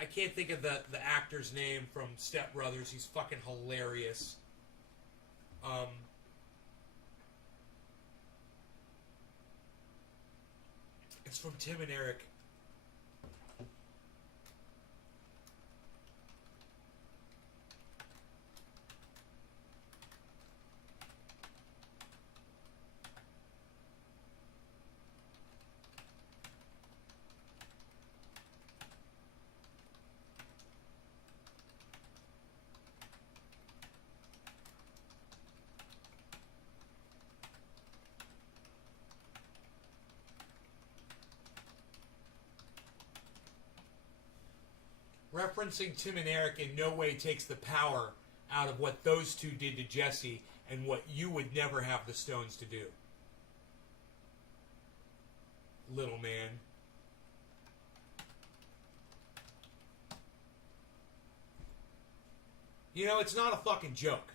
I can't think of the actor's name from Step Brothers. He's fucking hilarious. It's from Tim and Eric. Referencing Tim and Eric in no way takes the power out of what those two did to Jesse and what you would never have the Stones to do. Little man. You know, it's not a fucking joke.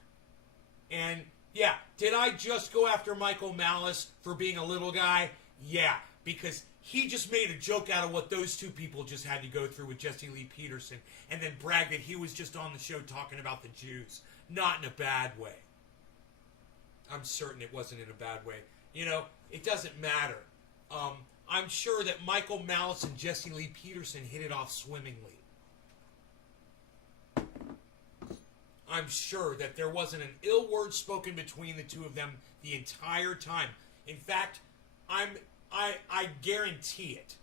And, yeah, did I just go after Michael Malice for being a little guy? Yeah, because he just made a joke out of what those two people just had to go through with Jesse Lee Peterson and then bragged that he was just on the show talking about the Jews. Not in a bad way. I'm certain it wasn't in a bad way. You know, it doesn't matter. I'm sure that Michael Malice and Jesse Lee Peterson hit it off swimmingly. I'm sure that there wasn't an ill word spoken between the two of them the entire time. In fact, I guarantee it.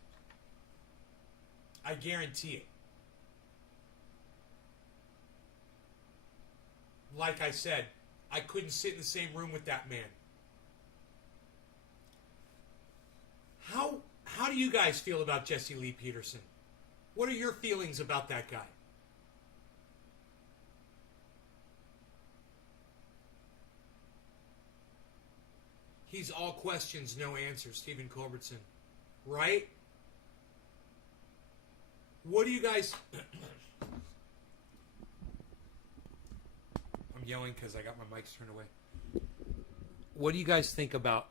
I guarantee it. Like I said, I couldn't sit in the same room with that man. How do you guys feel about Jesse Lee Peterson? What are your feelings about that guy? He's all questions, no answers, Stephen Culbertson. Right? What do you guys... I'm yelling because I got my mics turned away. What do you guys think about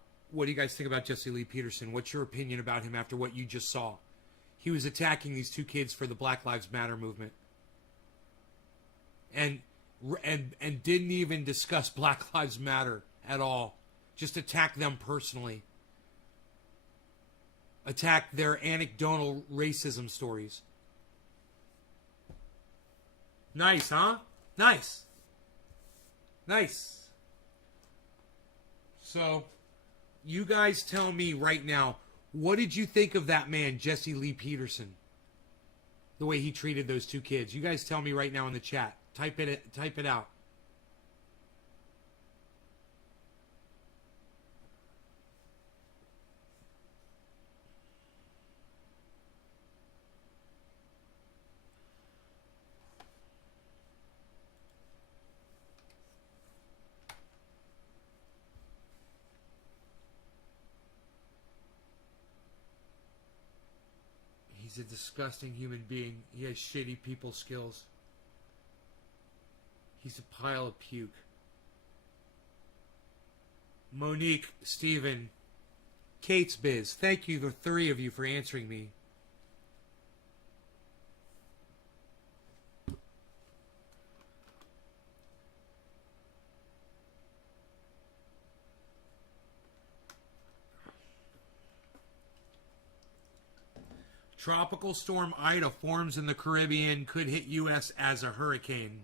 Jesse Lee Peterson? What's your opinion about him after what you just saw? He was attacking these two kids for the Black Lives Matter movement. And didn't even discuss Black Lives Matter at all. Just attack them personally. Attack their anecdotal racism stories. Nice, huh? Nice. Nice. So, you guys tell me right now, what did you think of that man, Jesse Lee Peterson? The way he treated those two kids. You guys tell me right now in the chat. Type it out. He's a disgusting human being. He has shitty people skills. He's a pile of puke. Monique, Steven, Kate's Biz. Thank you, the three of you, for answering me. Tropical storm Ida forms in the Caribbean, could hit U.S. as a hurricane.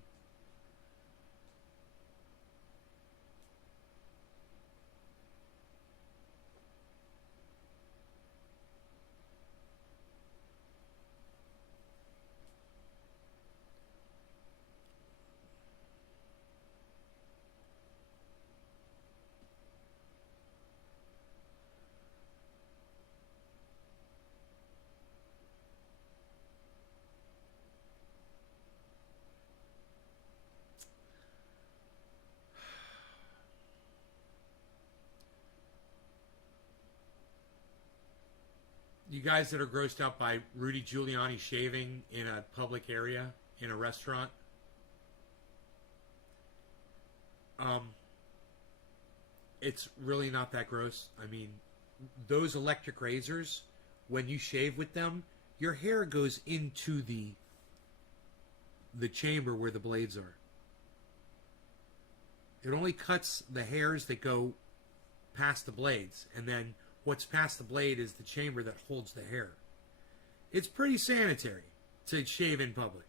You guys that are grossed out by Rudy Giuliani shaving in a public area, in a restaurant, it's really not that gross. I mean, those electric razors, when you shave with them, your hair goes into the chamber where the blades are. It only cuts the hairs that go past the blades, and then what's past the blade is the chamber that holds the hair. It's pretty sanitary to shave in public.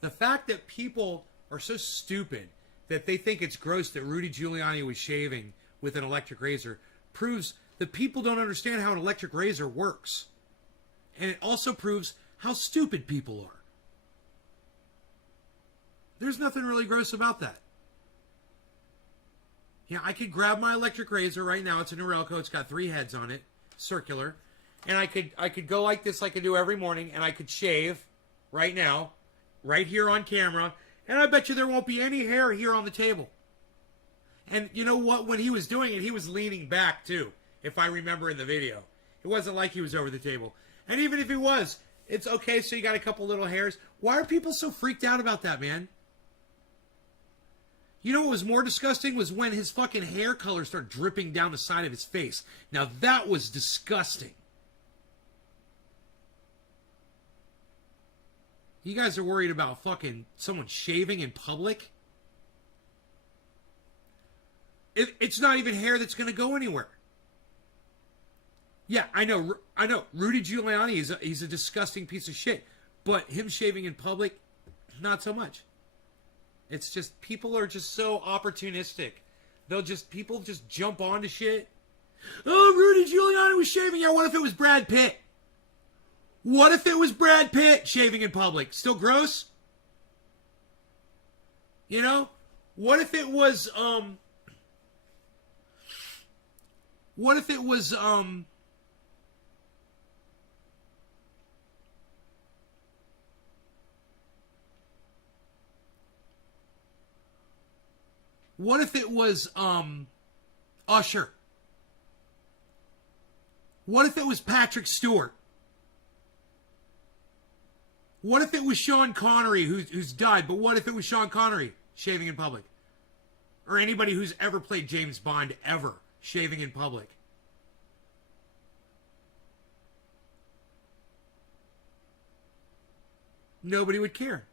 The fact that people are so stupid that they think it's gross that Rudy Giuliani was shaving with an electric razor proves that people don't understand how an electric razor works. And it also proves how stupid people are. There's nothing really gross about that. Yeah, I could grab my electric razor right now. It's a Norelco. It's got 3 heads on it, circular. And I could go like this like I do every morning, and I could shave right now, right here on camera, and I bet you there won't be any hair here on the table. And you know what? When he was doing it, he was leaning back too, if I remember in the video. It wasn't like he was over the table. And even if he was, it's okay, so you got a couple little hairs. Why are people so freaked out about that, man? You know what was more disgusting was when his fucking hair color started dripping down the side of his face. Now that was disgusting. You guys are worried about fucking someone shaving in public? It's not even hair that's going to go anywhere. Yeah, I know. Rudy Giuliani he's a disgusting piece of shit. But him shaving in public, not so much. It's just, people are just so opportunistic. People just jump onto shit. Oh, Rudy Giuliani was shaving. Yeah, what if it was Brad Pitt? What if it was Brad Pitt shaving in public? Still gross? You know? What if it was, What if it was, What if it was, Usher? What if it was Patrick Stewart? What if it was Sean Connery, who's died, but what if it was Sean Connery shaving in public? Or anybody who's ever played James Bond ever shaving in public? Nobody would care.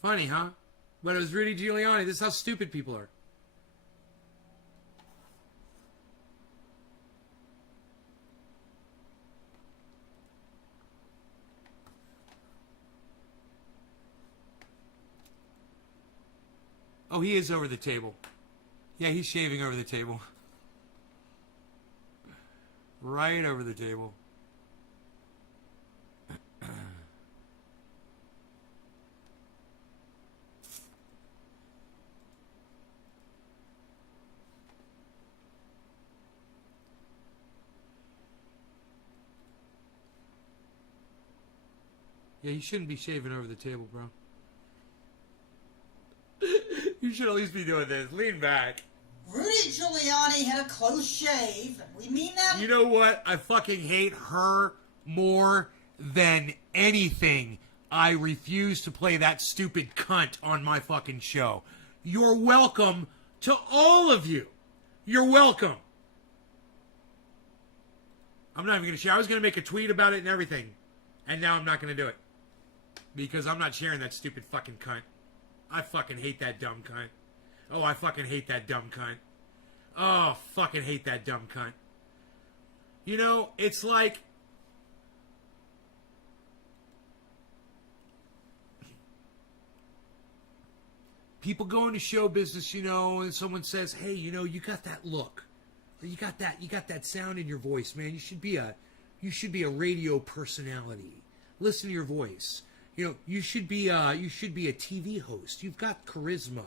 Funny, huh? But it was Rudy Giuliani. This is how stupid people are. Oh, he is over the table. Yeah, he's shaving over the table. Right over the table. Yeah, you shouldn't be shaving over the table, bro. You should at least be doing this. Lean back. Rudy Giuliani had a close shave. We mean that? You know what? I fucking hate her more than anything. I refuse to play that stupid cunt on my fucking show. You're welcome to all of you. You're welcome. I'm not even going to share. I was going to make a tweet about it and everything. And now I'm not going to do it. Because I'm not sharing that stupid fucking cunt. I fucking hate that dumb cunt. Oh, I fucking hate that dumb cunt. Oh, fucking hate that dumb cunt. You know, it's like... people go into show business, you know, and someone says, hey, you know, you got that look. Or you got that sound in your voice, man. You should be a radio personality. Listen to your voice. You know, you should be a TV host. You've got charisma.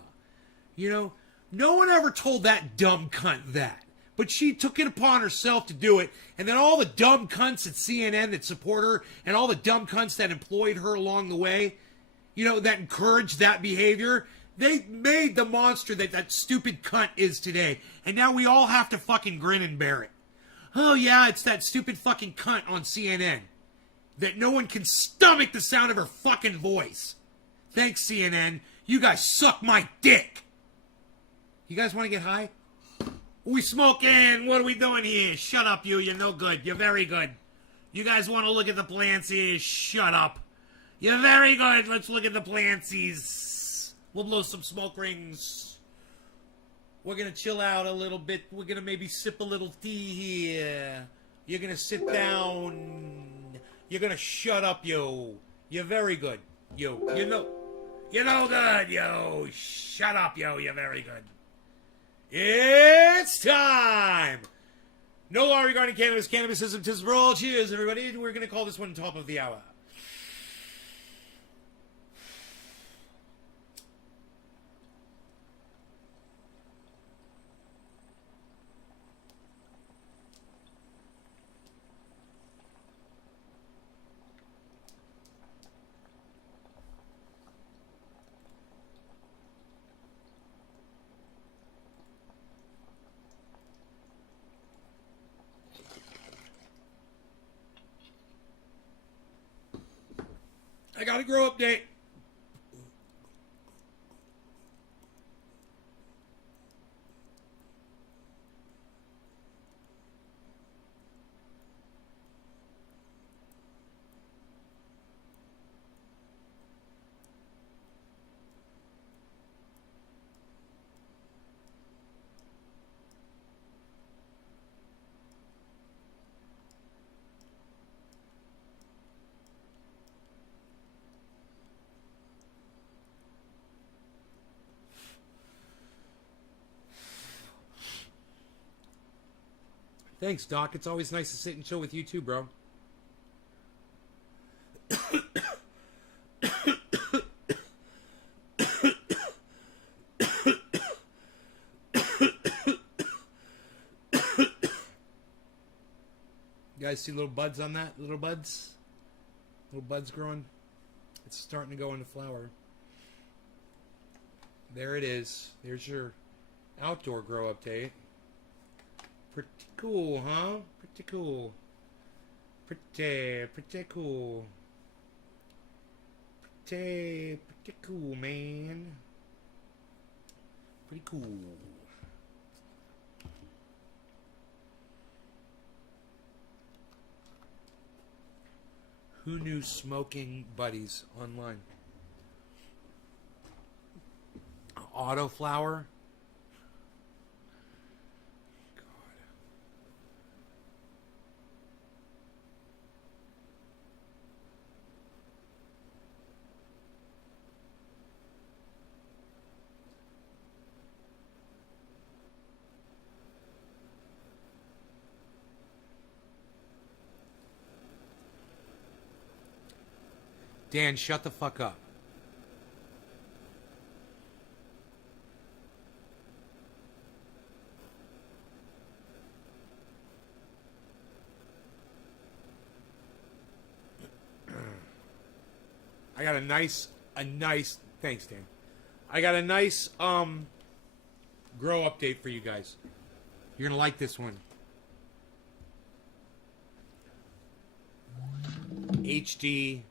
You know, no one ever told that dumb cunt that. But she took it upon herself to do it. And then all the dumb cunts at CNN that support her and all the dumb cunts that employed her along the way, you know, that encouraged that behavior, they made the monster that stupid cunt is today. And now we all have to fucking grin and bear it. Oh, yeah, it's that stupid fucking cunt on CNN. That no one can stomach the sound of her fucking voice. Thanks, CNN. You guys suck my dick. You guys want to get high? We smoking. What are we doing here? Shut up, you. You're no good. You're very good. You guys want to look at the plants here? Shut up. You're very good. Let's look at the plantsies. We'll blow some smoke rings. We're going to chill out a little bit. We're going to maybe sip a little tea here. You're going to sit down. You're going to shut up, yo. You're very good, yo. You're no good, yo. Shut up, yo. You're very good. It's time. No law regarding cannabis. Cannabisism. Tis for all. Cheers, everybody. We're going to call this one top of the hour. I got a grow update. Thanks, Doc. It's always nice to sit and chill with you too, bro. You guys see little buds on that? Little buds? Little buds growing? It's starting to go into flower. There it is. There's your outdoor grow update. Pretty cool, huh? Pretty cool. Pretty cool. Pretty cool, man. Pretty cool. Who knew smoking buddies online? Autoflower? Dan, shut the fuck up. I got a nice, thanks, Dan. I got a nice, grow update for you guys. You're gonna like this one. HD.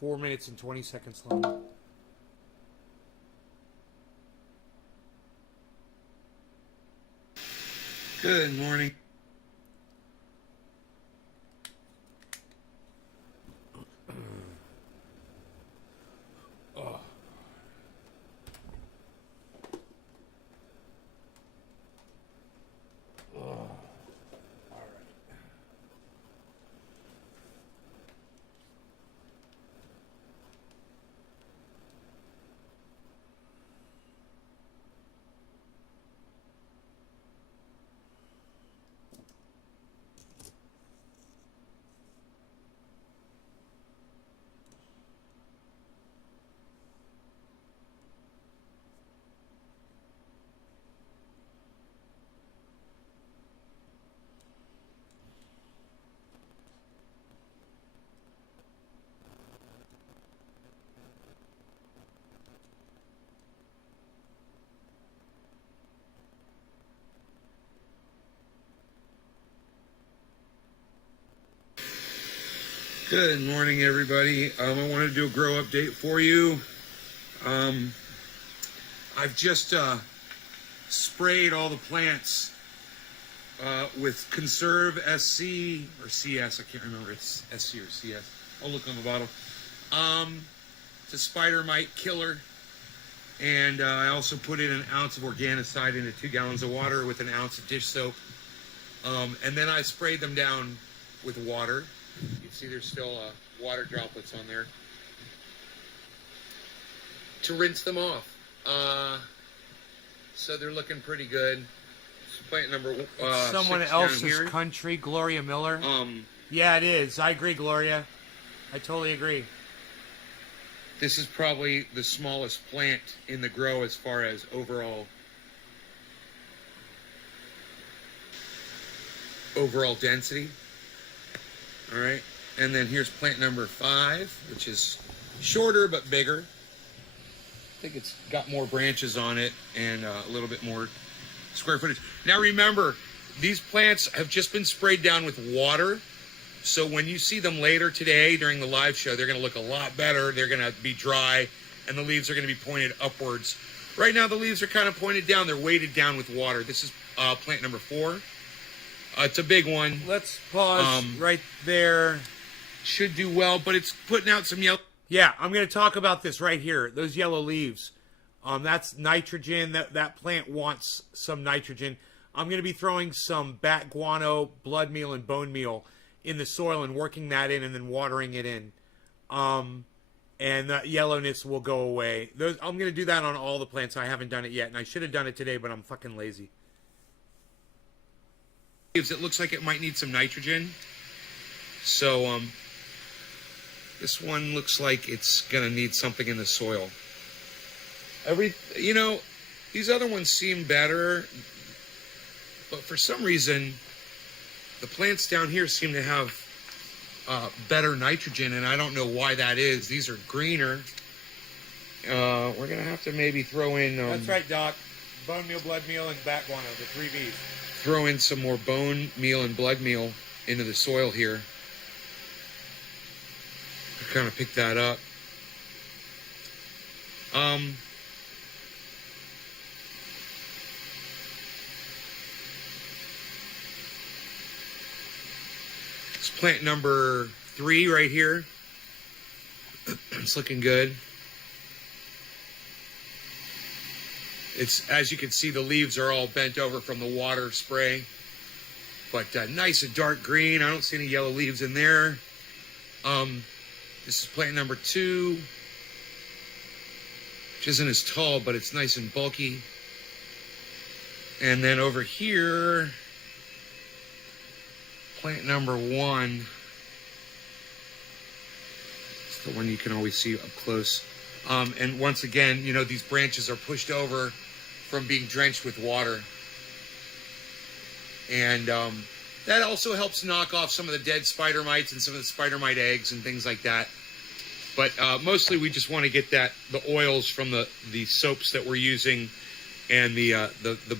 4 minutes and 20 seconds long. Good morning. Good morning, everybody. I wanted to do a grow update for you. I've just sprayed all the plants with Conserve SC or CS. I can't remember. It's SC or CS. I'll look on the bottle. It's a spider mite killer. And I also put in an ounce of organicide into 2 gallons of water with an ounce of dish soap. And then I sprayed them down with water. You see there's still water droplets on there. To rinse them off. So they're looking pretty good. Plant number Someone 6 else's down here. country, Gloria Miller. Yeah, it is. I agree, Gloria. I totally agree. This is probably the smallest plant in the grow as far as overall density. All right, and then here's plant number 5, which is shorter but bigger. I think it's got more branches on it and a little bit more square footage. Now remember, these plants have just been sprayed down with water. So when you see them later today during the live show, they're going to look a lot better. They're going to be dry, and the leaves are going to be pointed upwards. Right now, the leaves are kind of pointed down. They're weighted down with water. This is plant number 4. It's a big one. Let's pause right there. Should do well, but it's putting out some yellow. Yeah, I'm going to talk about this right here. Those yellow leaves. That's nitrogen. That plant wants some nitrogen. I'm going to be throwing some bat guano, blood meal, and bone meal in the soil and working that in and then watering it in. And the yellowness will go away. I'm going to do that on all the plants. I haven't done it yet, and I should have done it today, but I'm fucking lazy. It looks like it might need some nitrogen. So this one looks like it's going to need something in the soil. These other ones seem better, but for some reason, the plants down here seem to have better nitrogen, and I don't know why that is. These are greener. We're going to have to maybe throw in... That's right, Doc. Bone meal, blood meal, and bat guano, the 3 Bs. Throw in some more bone meal and blood meal into the soil here. Kind of pick that up. It's plant number 3 right here. It's looking good. It's, as you can see, the leaves are all bent over from the water spray. But nice and dark green. I don't see any yellow leaves in there. This is plant number 2, which isn't as tall, but it's nice and bulky. And then over here, plant number 1. It's the one you can always see up close. And once again, these branches are pushed over from being drenched with water. And that also helps knock off some of the dead spider mites and some of the spider mite eggs and things like that. But mostly we just want to get the oils from the soaps that we're using and the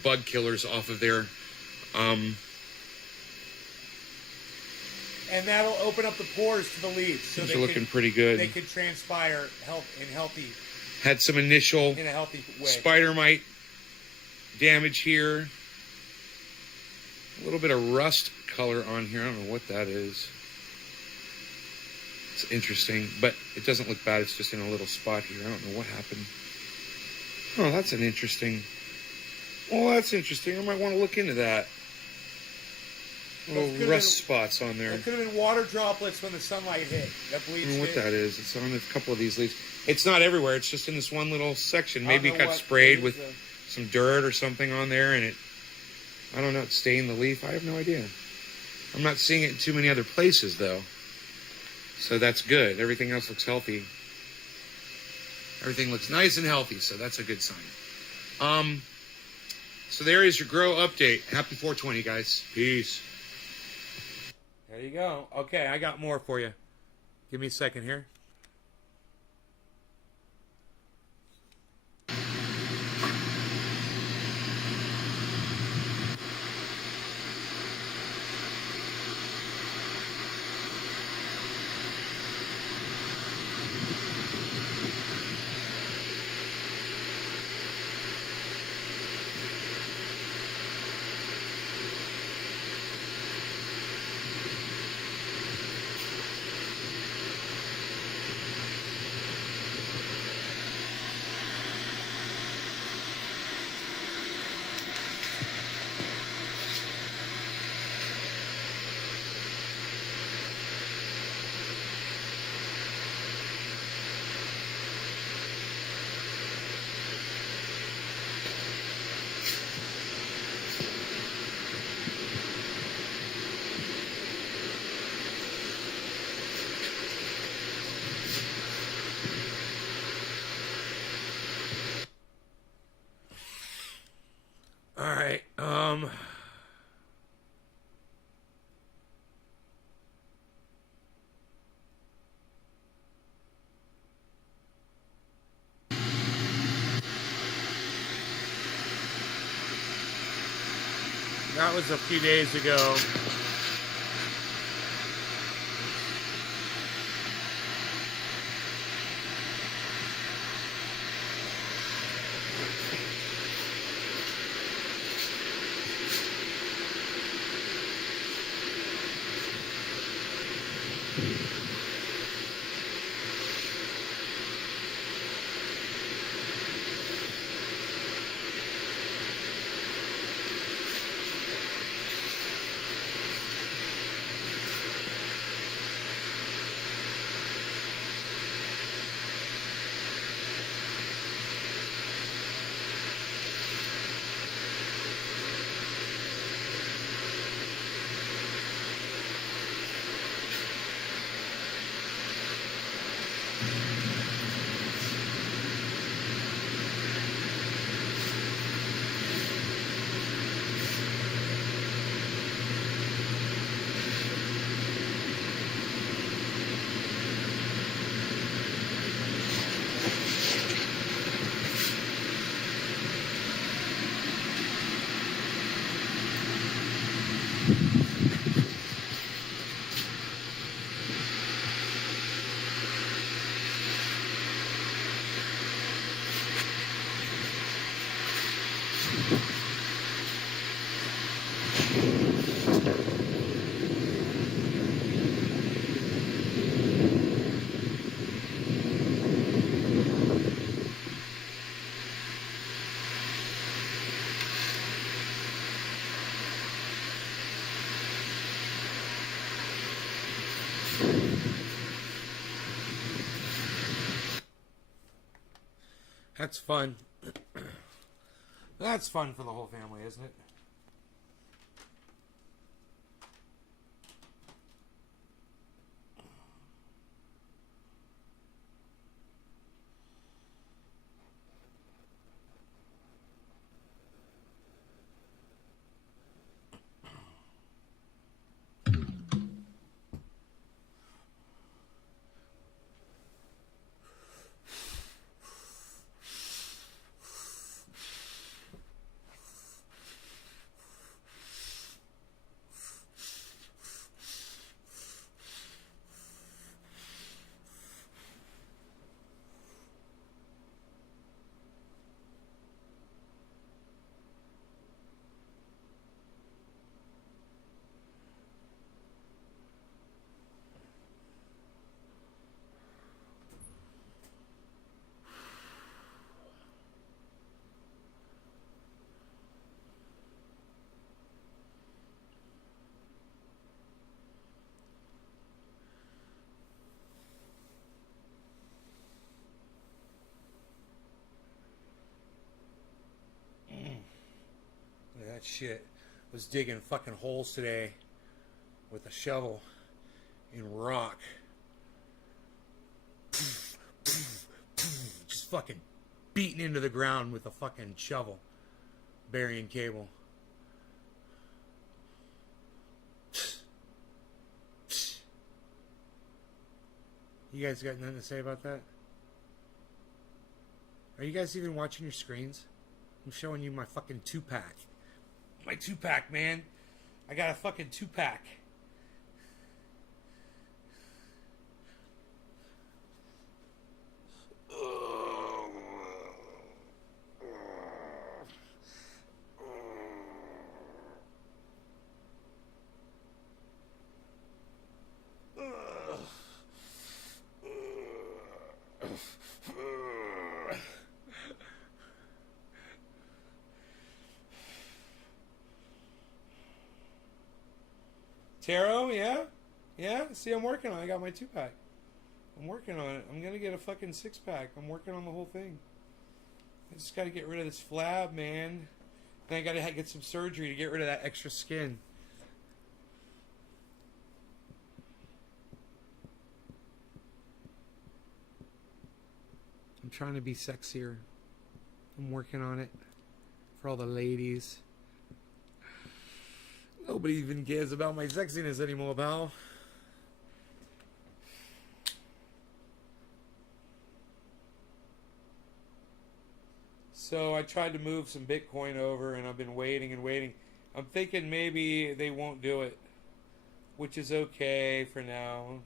bug killers off of there. And that'll open up the pores to the leaves. So these are looking pretty good. They could transpire healthy. Had some initial in a healthy way. Spider mite damage here. A little bit of rust color on here. I don't know what that is. It's interesting, but it doesn't look bad. It's just in a little spot here. I don't know what happened. Oh, that's an interesting... Well, that's interesting. I might want to look into that. Little rust spots on there. It could have been water droplets when the sunlight hit. That I bleached don't know what it. that is. It's on a couple of these leaves. It's not everywhere. It's just in this one little section. Maybe it got sprayed with some dirt or something on there, and it... I don't know. It stained the leaf. I have no idea. I'm not seeing it in too many other places, though. So that's good. Everything else looks healthy. Everything looks nice and healthy, so that's a good sign. So there is your grow update. Happy 420, guys. Peace. There you go. Okay, I got more for you. Give me a second here. All right. That was a few days ago. That's fun. That's fun for the whole family, isn't it? that shit. Was digging fucking holes today with a shovel in rock. Just fucking beating into the ground with a fucking shovel. Burying cable. You guys got nothing to say about that? Are you guys even watching your screens? I'm showing you my fucking 2-pack. My 2-pack, man. I got a fucking 2-pack. Taro, yeah? Yeah? See, I'm working on it. I got my 2-pack. I'm working on it. I'm going to get a fucking 6-pack. I'm working on the whole thing. I just got to get rid of this flab, man. Then I got to get some surgery to get rid of that extra skin. I'm trying to be sexier. I'm working on it. For all the ladies. Nobody even cares about my sexiness anymore, pal. So I tried to move some Bitcoin over, and I've been waiting and waiting. I'm thinking maybe they won't do it, which is okay for now.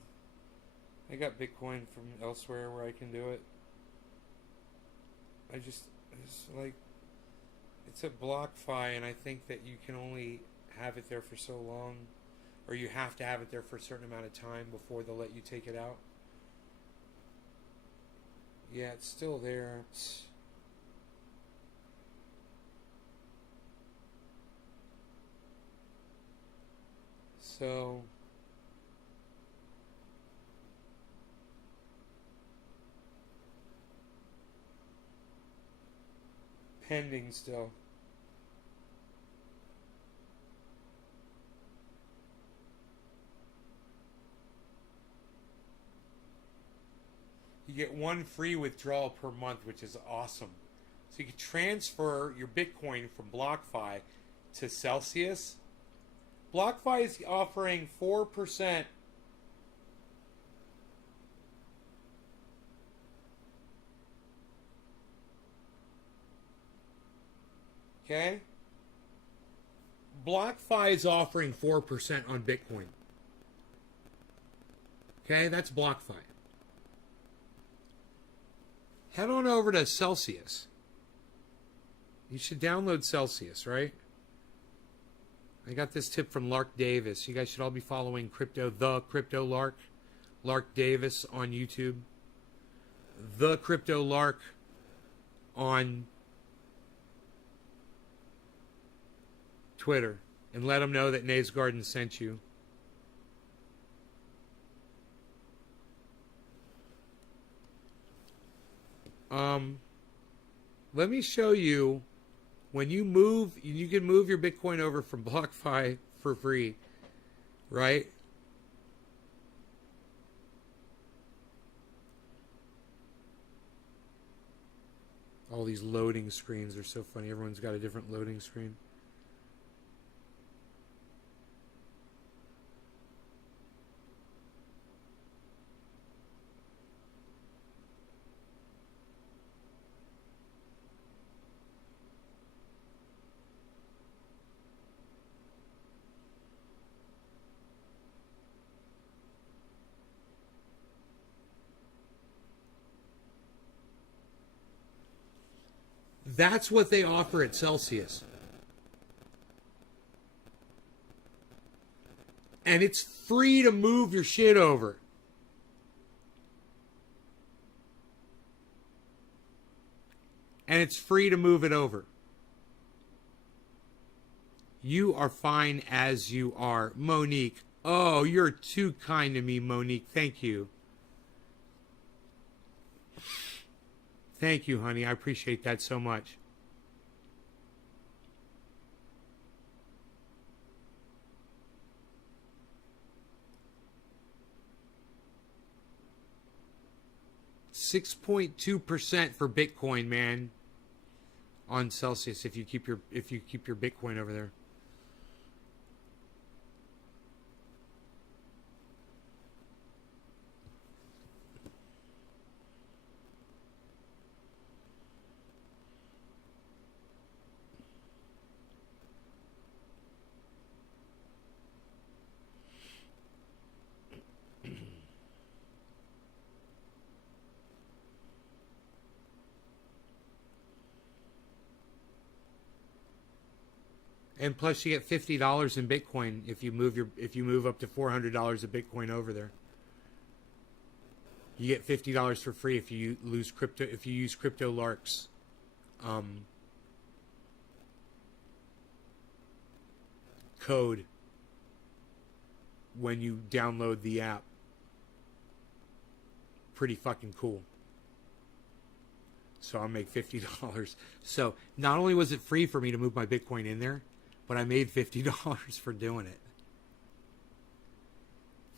I got Bitcoin from elsewhere where I can do it. It's like, it's a BlockFi, and I think that you can only have it there for so long, or you have to have it there for a certain amount of time before they'll let you take it out. Yeah, it's still there. So pending still. You get 1 free withdrawal per month, which is awesome. So you can transfer your Bitcoin from BlockFi to Celsius. BlockFi is offering 4%. Okay? BlockFi is offering 4% on Bitcoin. Okay, that's BlockFi. Head on over to Celsius. You should download Celsius, right? I got this tip from Lark Davis. You guys should all be following the Crypto Lark. Lark Davis on YouTube. The Crypto Lark on Twitter. And let them know that Nays Garden sent you. Let me show you, when you move, you can move your Bitcoin over from BlockFi for free, right? All these loading screens are so funny. Everyone's got a different loading screen. That's what they offer at Celsius. And it's free to move your shit over. And it's free to move it over. You are fine as you are. Monique. Oh, you're too kind to me, Monique. Thank you. Thank you, honey. I appreciate that so much. 6.2% for Bitcoin, man. On Celsius, if you keep your Bitcoin over there. And plus, you get $50 in Bitcoin if you move up to $400 of Bitcoin over there. You get $50 for free if you use Crypto Lark's code when you download the app. Pretty fucking cool. So I'll make $50. So not only was it free for me to move my Bitcoin in there, but I made $50 for doing it.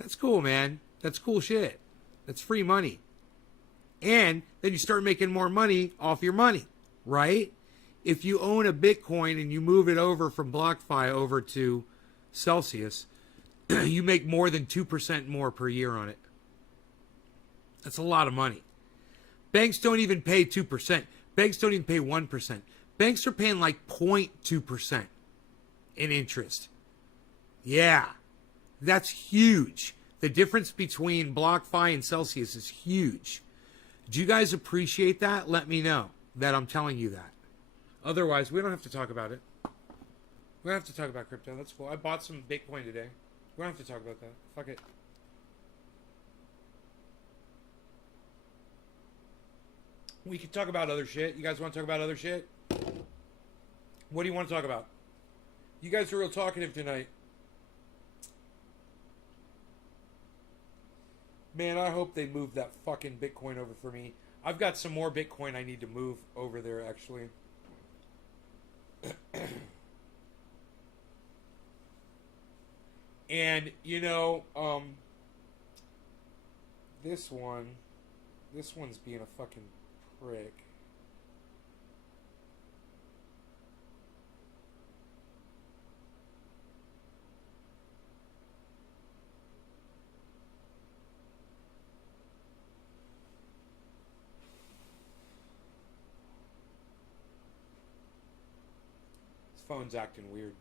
That's cool, man. That's cool shit. That's free money. And then you start making more money off your money, right? If you own a Bitcoin and you move it over from BlockFi over to Celsius, you make more than 2% more per year on it. That's a lot of money. Banks don't even pay 2%. Banks don't even pay 1%. Banks are paying like 0.2% in interest. Yeah, that's huge. The difference between BlockFi and Celsius is huge. Do you guys appreciate that? Let me know that I'm telling you that. Otherwise, we don't have to talk about it. We don't have to talk about crypto. That's cool. I bought some Bitcoin today. We don't have to talk about that. Fuck it. We can talk about other shit. You guys want to talk about other shit? What do you want to talk about? You guys are real talkative tonight. Man, I hope they move that fucking Bitcoin over for me. I've got some more Bitcoin I need to move over there, actually. And, you know, this one's being a fucking prick. This phone's acting weird.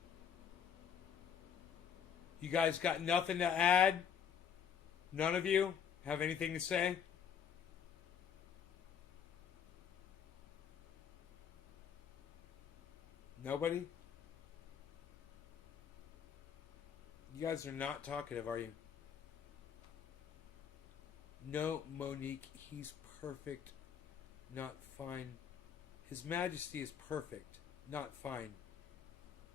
You guys got nothing to add? None of you have anything to say? Nobody? You guys are not talkative, are you? No, Monique, he's perfect, not fine. His Majesty is perfect, not fine.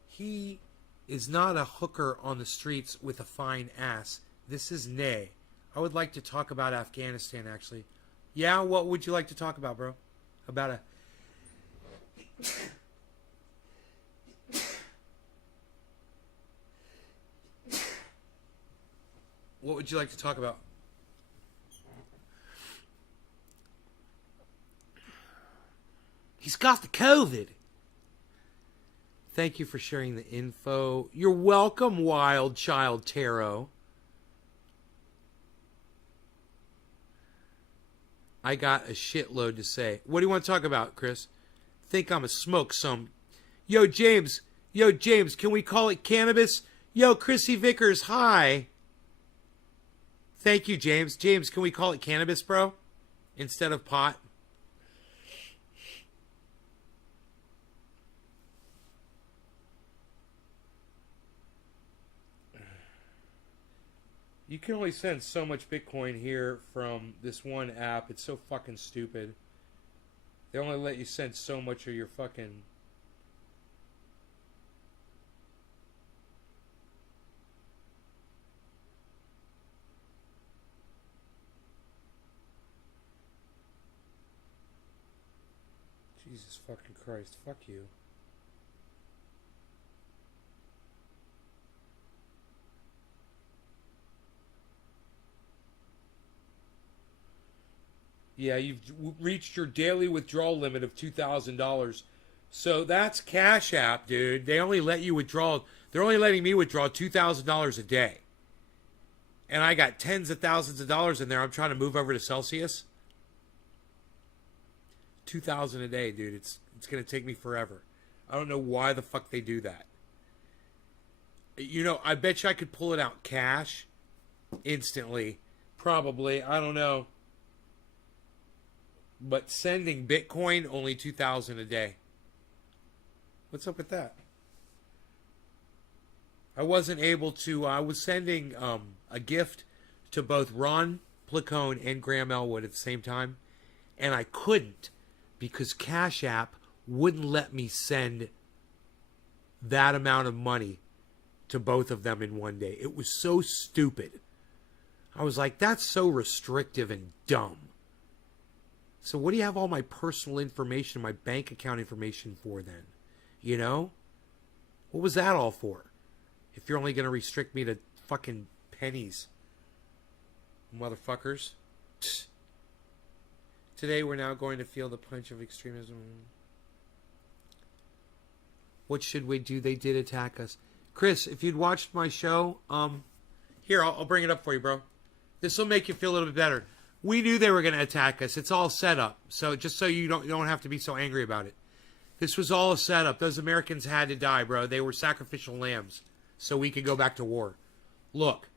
He is not a hooker on the streets with a fine ass. This is Nay. I would like to talk about Afghanistan, actually. Yeah, what would you like to talk about, bro? About a... What would you like to talk about? He's got the COVID. Thank you for sharing the info. You're welcome, Wild Child Tarot. I got a shitload to say. What do you want to talk about, Chris? Think I'm a smoke some. Yo, James, can we call it cannabis? Yo, Chrissy Vickers, hi. Thank you, James. James, can we call it cannabis, bro? Instead of pot? You can only send so much Bitcoin here from this one app. It's so fucking stupid. They only let you send so much of your fucking... Jesus fucking Christ. Fuck you. Yeah, you've reached your daily withdrawal limit of $2,000. So that's Cash App, dude. They only let you withdraw. They're only letting me withdraw $2,000 a day. And I got tens of thousands of dollars in there. I'm trying to move over to Celsius. 2,000 a day, dude. It's going to take me forever. I don't know why the fuck they do that. You know, I bet you I could pull it out cash instantly. Probably. I don't know. But sending Bitcoin, only 2,000 a day. What's up with that? I wasn't able to. I was sending a gift to both Ron Placone and Graham Elwood at the same time, and I couldn't because Cash App wouldn't let me send that amount of money to both of them in one day. It was so stupid. I was like, that's so restrictive and dumb. So what do you have all my personal information, my bank account information for then? You know? What was that all for? If you're only going to restrict me to fucking pennies. Motherfuckers. Psst. Today we're now going to feel the punch of extremism. What should we do? They did attack us. Chris, if you'd watched my show, here, I'll bring it up for you, bro. This will make you feel a little bit better. We knew they were going to attack us. It's all set up. So just so you don't have to be so angry about it. This was all a setup. Those Americans had to die, bro. They were sacrificial lambs so we could go back to war. Look.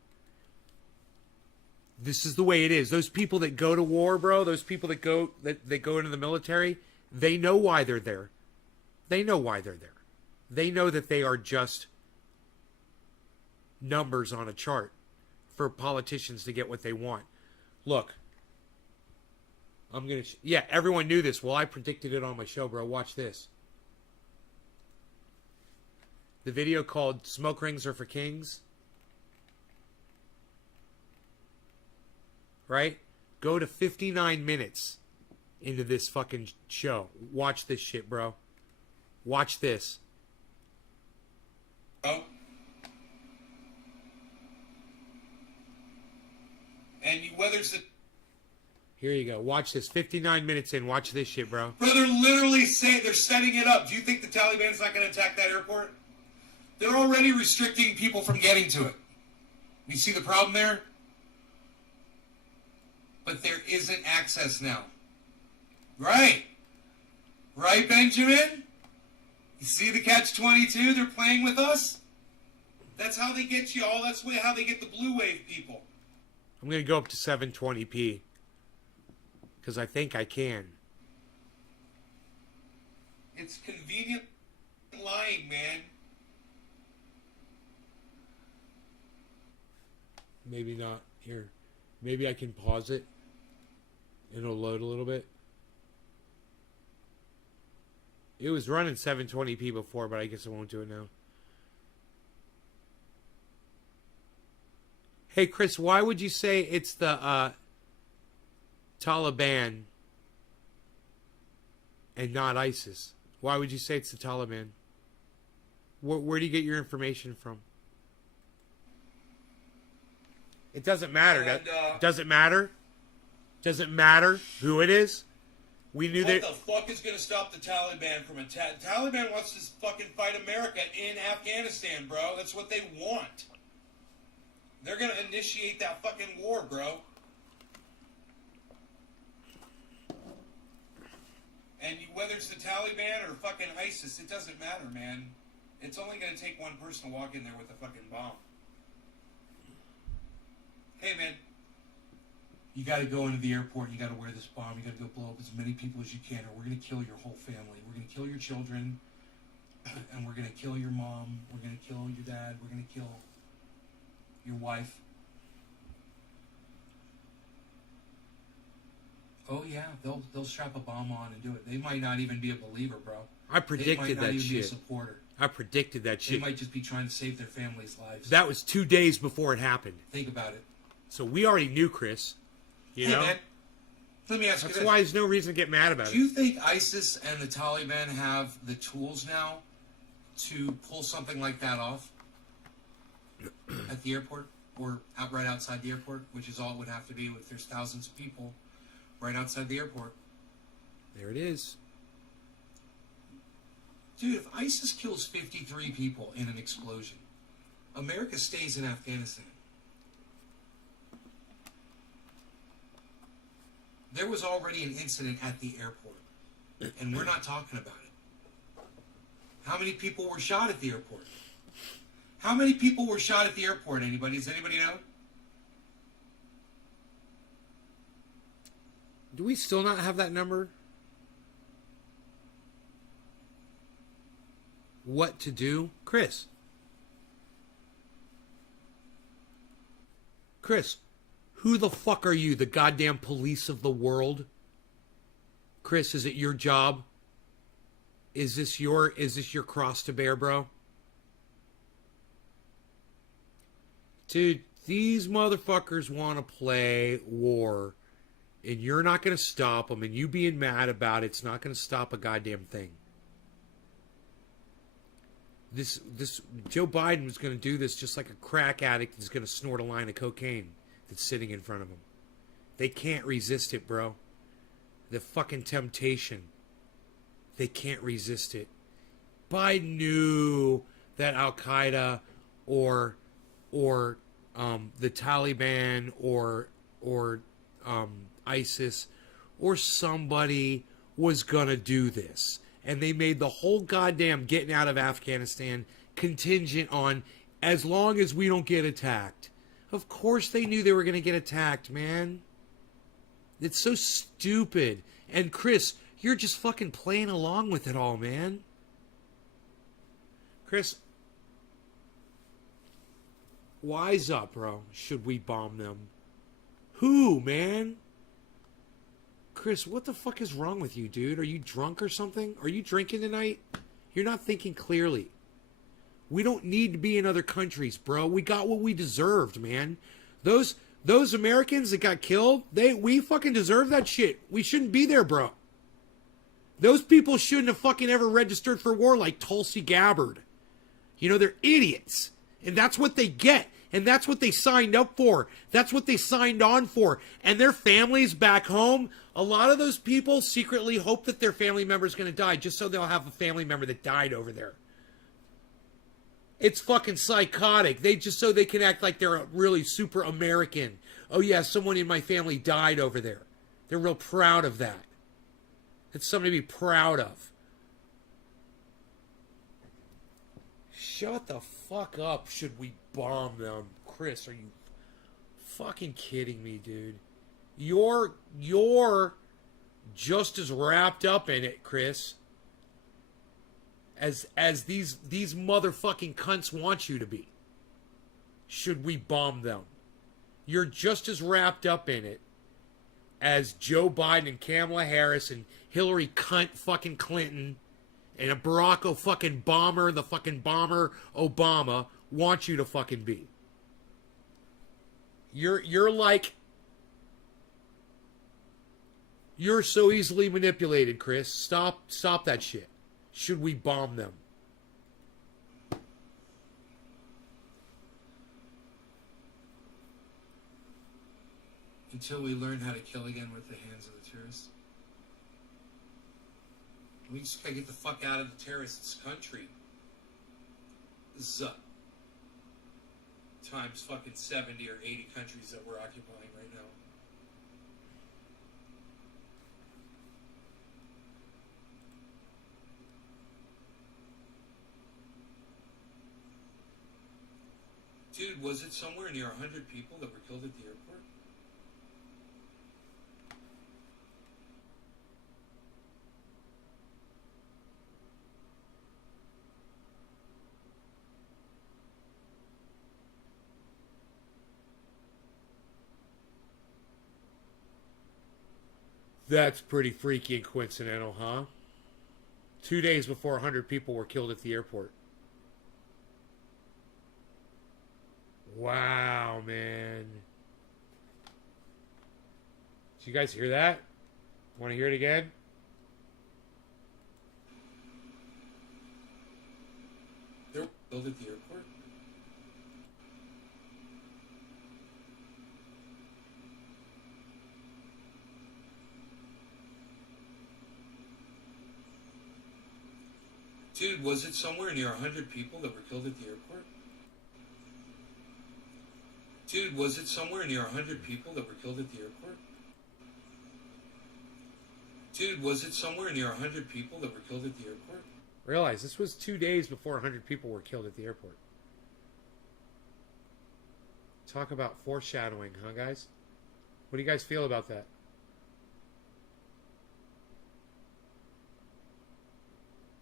This is the way it is. Those people that go to war, bro, those people that go into the military, they know why they're there. They know why they're there. They know that they are just numbers on a chart for politicians to get what they want. Look. I'm going to... Yeah, everyone knew this. Well, I predicted it on my show, bro. Watch this. The video called Smoke Rings Are for Kings. Right? Go to 59 minutes into this fucking show. Watch this shit, bro. Watch this. Oh. And whether it's the... Here you go. Watch this. 59 minutes in. Watch this shit, bro. Bro, they're literally saying they're setting it up. Do you think the Taliban's not going to attack that airport? They're already restricting people from getting to it. You see the problem there? But there isn't access now. Right. Right, Benjamin? You see the catch-22? They're playing with us? That's how they get you all. That's how they get the blue wave people. I'm going to go up to 720p. Because I think I can. It's convenient lying, man. Maybe not. Here. Maybe I can pause it. It'll load a little bit. It was running 720p before, but I guess it won't do it now. Hey, Chris, why would you say it's the Taliban and not ISIS? Why would you say it's the Taliban? Where do you get your information from? It doesn't matter. Does it matter? Does it matter who it is? We knew that. What the fuck is going to stop the Taliban from attacking? Taliban wants to fucking fight America in Afghanistan, bro. That's what they want. They're going to initiate that fucking war, bro. And whether it's the Taliban or fucking ISIS, it doesn't matter, man. It's only going to take one person to walk in there with a fucking bomb. Hey, man. You got to go into the airport. You got to wear this bomb. You got to go blow up as many people as you can, or we're going to kill your whole family. We're going to kill your children, and we're going to kill your mom. We're going to kill your dad. We're going to kill your wife. Oh yeah, they'll strap a bomb on and do it. They might not even be a believer, bro. I predicted they might not that even shit. Be a supporter. I predicted that shit. They might just be trying to save their families' lives. That was 2 days before it happened. Think about it. So we already knew, Chris. You know? Man, let me ask you That's this. why there's no reason to get mad about it. Do you think ISIS and the Taliban have the tools now to pull something like that off at the airport or right outside the airport, which is all it would have to be if there's thousands of people right outside the airport. There it is. Dude, if ISIS kills 53 people in an explosion, America stays in Afghanistan. There was already an incident at the airport, and we're not talking about it. How many people were shot at the airport? How many people were shot at the airport? Anybody? Does anybody know? Do we still not have that number? What to do? Chris, who the fuck are you? The goddamn police of the world? Chris, is it your job? Is this your cross to bear, bro? Dude, these motherfuckers want to play war, and you're not going to stop them, and you being mad about it's not going to stop a goddamn thing. This Joe Biden was going to do this just like a crack addict is going to snort a line of cocaine that's sitting in front of him. They can't resist it, bro. The fucking temptation. They can't resist it. Biden knew that Al-Qaeda or the Taliban or ISIS or somebody was going to do this. And they made the whole goddamn getting out of Afghanistan contingent on as long as we don't get attacked. Of course they knew they were going to get attacked, man. It's so stupid. And Chris, you're just fucking playing along with it all, man. Chris, wise up, bro. Should we bomb them? Who, man? Chris, what the fuck is wrong with you, dude? Are you drunk or something? Are you drinking tonight? You're not thinking clearly. We don't need to be in other countries, bro. We got what we deserved, man. Those Americans that got killed, we fucking deserve that shit. We shouldn't be there, bro. Those people shouldn't have fucking ever registered for war like Tulsi Gabbard. You know, they're idiots. And that's what they get. And that's what they signed up for. That's what they signed on for. And their families back home, a lot of those people secretly hope that their family member is going to die just so they'll have a family member that died over there. It's fucking psychotic. Just so they can act like they're really super American. Oh yeah, someone in my family died over there. They're real proud of that. It's something to be proud of. Shut the fuck up. Should we bomb them? Chris, are you fucking kidding me, dude? You're just as wrapped up in it, Chris, as these motherfucking cunts want you to be. Should we bomb them? You're just as wrapped up in it as Joe Biden and Kamala Harris and Hillary cunt fucking Clinton and a Barack fucking bomber, the fucking bomber Obama want you to fucking be. You're like, you're so easily manipulated, Chris. Stop that shit. Should we bomb them? Until we learn how to kill again with the hands of the terrorists. We just gotta get the fuck out of the terrorists' country. Times fucking 70 or 80 countries that we're occupying right now. Dude, was it somewhere near 100 people that were killed at the airport? That's pretty freaky and coincidental, huh? 2 days before 100 people were killed at the airport. Wow, man. Did you guys hear that? Want to hear it again? They were killed at the airport? Dude, was it somewhere near 100 people that were killed at the airport? Dude, was it somewhere near 100 people that were killed at the airport? Dude, was it somewhere near 100 people that were killed at the airport? Realize this was 2 days before 100 people were killed at the airport. Talk about foreshadowing, huh, guys? What do you guys feel about that?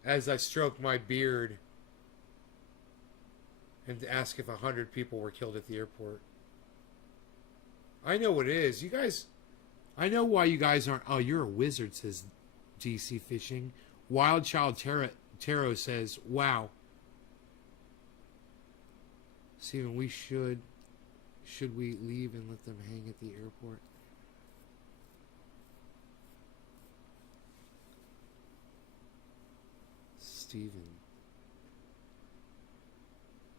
As I stroke my beard and ask if 100 people were killed at the airport. I know what it is. You guys, I know why you guys aren't. Oh, you're a wizard, says DC Fishing. Wild Child Tarot says, wow. Steven, we should we leave and let them hang at the airport? Steven.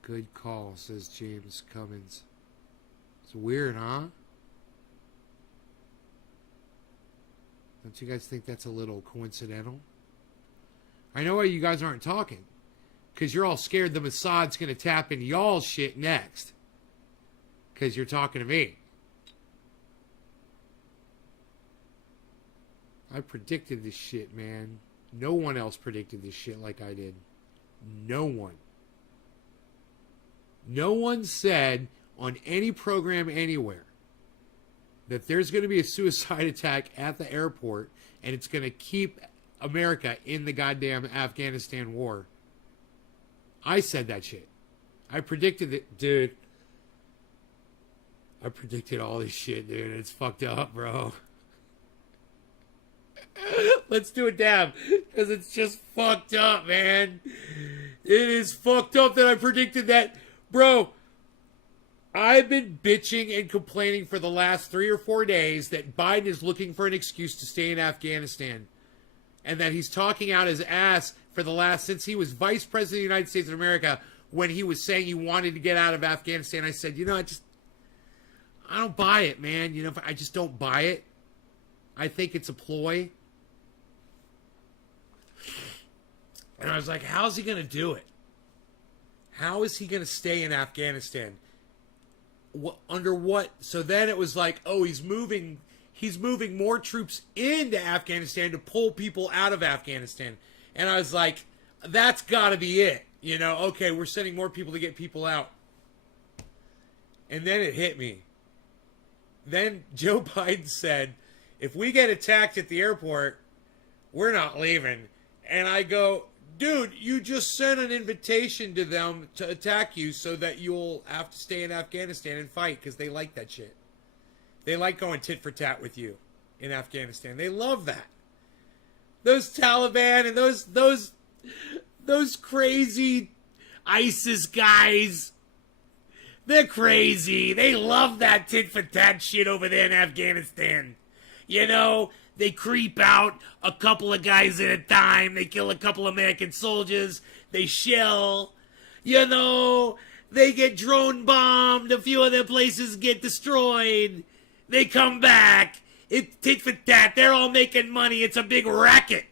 Good call, says James Cummins. It's weird, huh? Don't you guys think that's a little coincidental? I know why you guys aren't talking. Because you're all scared the Mossad's going to tap into y'all's shit next. Because you're talking to me. I predicted this shit, man. No one else predicted this shit like I did. No one. No one said on any program anywhere that there's going to be a suicide attack at the airport and it's going to keep America in the goddamn Afghanistan war. I said that shit. I predicted it, dude. I predicted all this shit, dude. It's fucked up, bro. Let's do a dab, because it's just fucked up, man. It is fucked up that I predicted that. Bro, I've been bitching and complaining for the last 3 or 4 days that Biden is looking for an excuse to stay in Afghanistan. And that he's talking out his ass for the last, since he was vice president of the United States of America, when he was saying he wanted to get out of Afghanistan. I said, I don't buy it, man. I just don't buy it. I think it's a ploy. And I was like, how's he going to do it? How is he going to stay in Afghanistan? Under what? So then it was like, oh, he's moving more troops into Afghanistan to pull people out of Afghanistan. And I was like, that's got to be it. Okay, we're sending more people to get people out. And then it hit me. Then Joe Biden said, if we get attacked at the airport, we're not leaving. And I go, dude, you just sent an invitation to them to attack you so that you'll have to stay in Afghanistan and fight, because they like that shit. They like going tit for tat with you in Afghanistan. They love that. Those Taliban and those crazy ISIS guys, they're crazy. They love that tit for tat shit over there in Afghanistan. They creep out a couple of guys at a time. They kill a couple of American soldiers. They shell. They get drone bombed. A few of their places get destroyed. They come back. It's tit for tat. They're all making money. It's a big racket.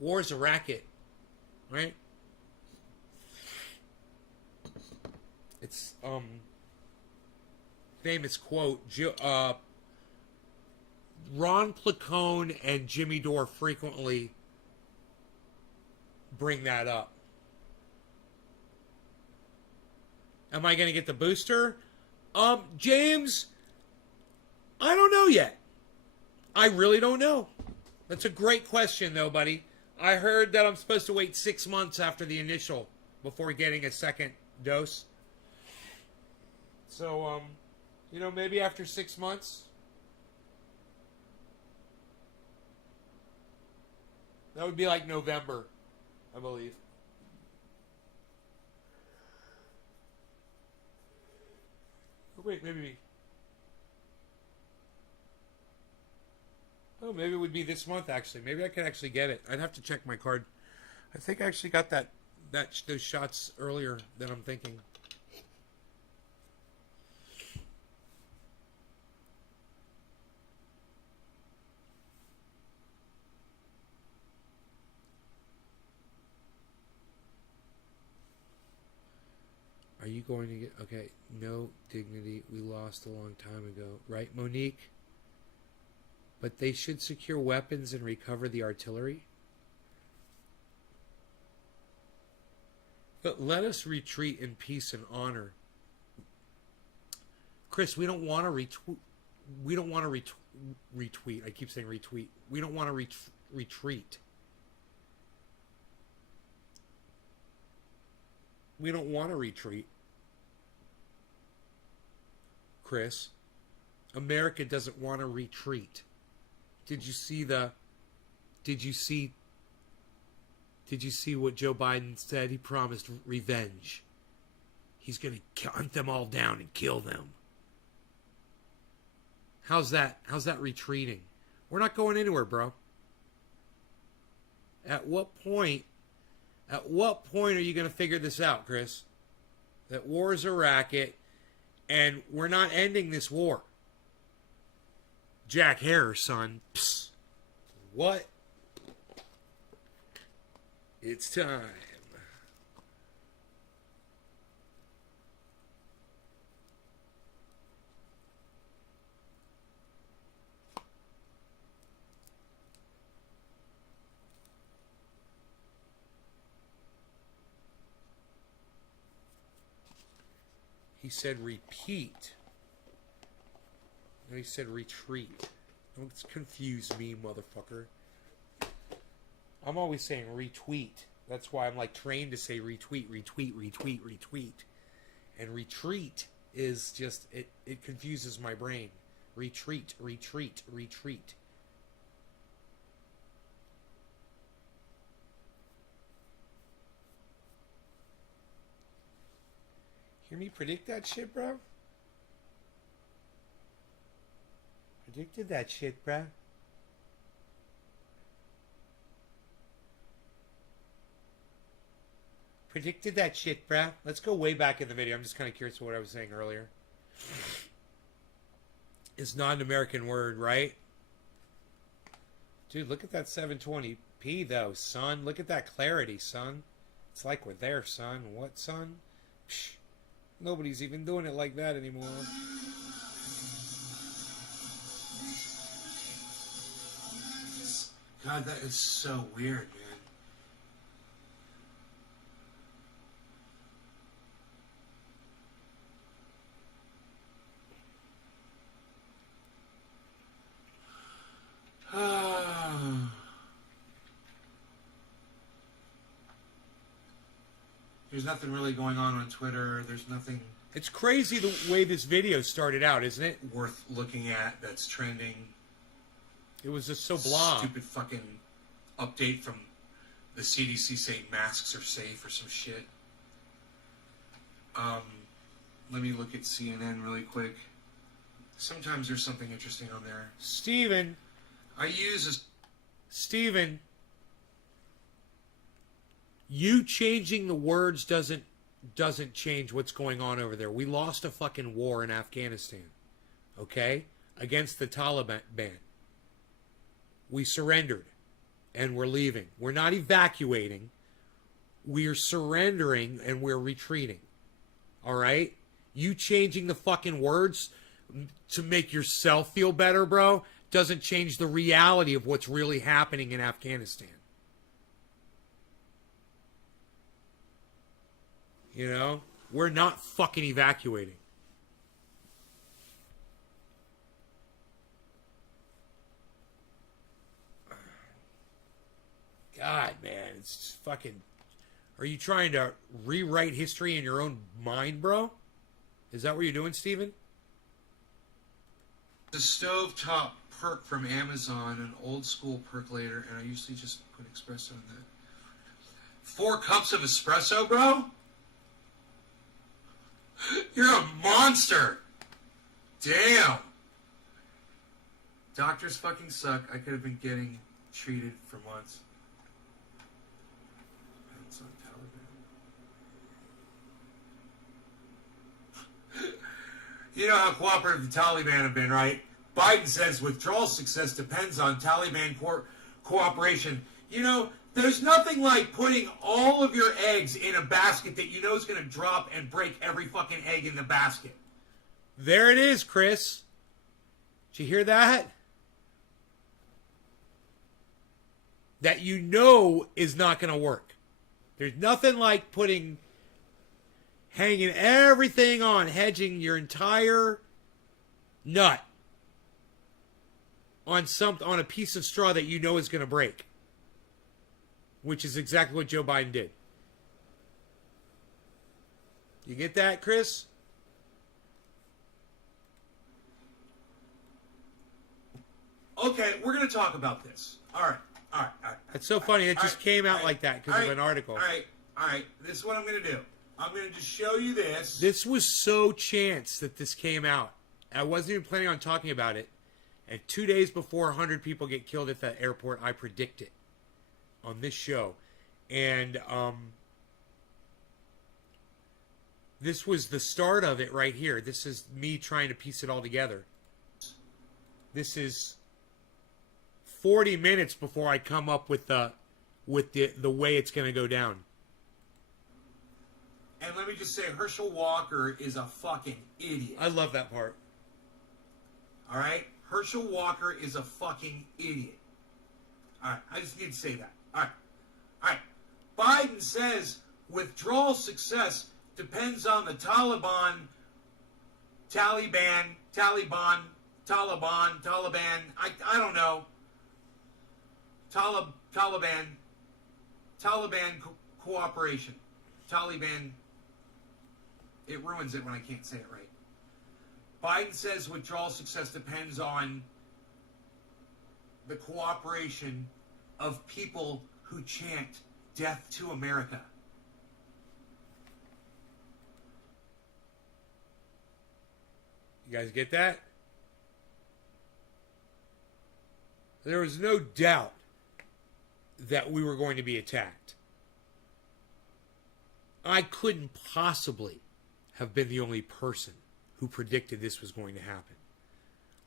War's a racket. Right? It's, famous quote, Ron Placone and Jimmy Dore frequently bring that up. Am I going to get the booster? James, I don't know yet. I really don't know. That's a great question, though, buddy. I heard that I'm supposed to wait 6 months after the initial before getting a second dose. So, maybe after 6 months. That would be like November, I believe. Oh, wait, maybe. Oh, maybe it would be this month, actually. Maybe I could actually get it. I'd have to check my card. I think I actually got those shots earlier than I'm thinking. you going to get... Okay, no dignity. We lost a long time ago. Right, Monique? But they should secure weapons and recover the artillery? But let us retreat in peace and honor. Chris, we don't want to retweet. We don't want to retweet. I keep saying retweet. We don't want to retreat. We don't want to retreat. Chris, America doesn't want to retreat. Did you see what Joe Biden said? He promised revenge. He's going to hunt them all down and kill them. How's that retreating? We're not going anywhere, bro. At what point are you going to figure this out, Chris? That war is a racket, and we're not ending this war. Jack Harris, son. Psst. What? It's time. He said repeat. No, he said retreat. Don't confuse me, motherfucker. I'm always saying retweet. That's why I'm like trained to say retweet, retweet, retweet, retweet. And retreat is just, it confuses my brain. Retreat, retreat, retreat. Hear me predict that shit, bro? Predicted that shit, bro. Predicted that shit, bruh. Let's go way back in the video. I'm just kind of curious what I was saying earlier. It's not an American word, right? Dude, look at that 720p, though, son. Look at that clarity, son. It's like we're there, son. What, son? Psh, nobody's even doing it like that anymore. God, that is so weird, man. There's nothing really going on Twitter. There's nothing It's crazy the way this video started out, isn't it? worth looking at that's trending. It was just so blah. Stupid fucking update from the CDC saying masks are safe or some shit. Let me look at CNN really quick. Sometimes there's something interesting on there. Steven, you changing the words doesn't change what's going on over there. We lost a fucking war in Afghanistan, okay? Against the Taliban. We surrendered, and we're leaving. We're not evacuating. We're surrendering, and we're retreating. All right? You changing the fucking words to make yourself feel better, bro, doesn't change the reality of what's really happening in Afghanistan. You know? We're not fucking evacuating. God, man, it's just fucking... Are you trying to rewrite history in your own mind, bro? Is that what you're doing, Steven? The stovetop perk from Amazon, an old school percolator, and I usually just put espresso in that. 4 cups of espresso, bro? You're a monster! Damn! Doctors fucking suck. I could have been getting treated for months. That's on Taliban. You know how cooperative the Taliban have been, right? Biden says withdrawal success depends on Taliban cooperation. You know, There's nothing like putting all of your eggs in a basket that you know is going to drop and break every fucking egg in the basket. There it is, Chris. Did you hear that? That you know is not going to work. There's nothing like hanging everything on, hedging your entire nut on a piece of straw that you know is going to break. Which is exactly what Joe Biden did. You get that, Chris? Okay, we're going to talk about this. All right. It's so funny. It just came out like that because of an article. All right. This is what I'm going to do. I'm going to just show you this. This was so chance that this came out. I wasn't even planning on talking about it. And 2 days before 100 people get killed at the airport, I predict it on this show. And this was the start of it right here. This is me trying to piece it all together. This is 40 minutes before I come up with the way it's going to go down. And let me just say, Herschel Walker is a fucking idiot. I love that part. All right? Herschel Walker is a fucking idiot. All right, I just need to say that. All right. Biden says withdrawal success depends on the Taliban. I don't know. Taliban cooperation. Taliban. It ruins it when I can't say it right. Biden says withdrawal success depends on the cooperation of people who chant death to America. You guys get that? There was no doubt that we were going to be attacked. I couldn't possibly have been the only person who predicted this was going to happen.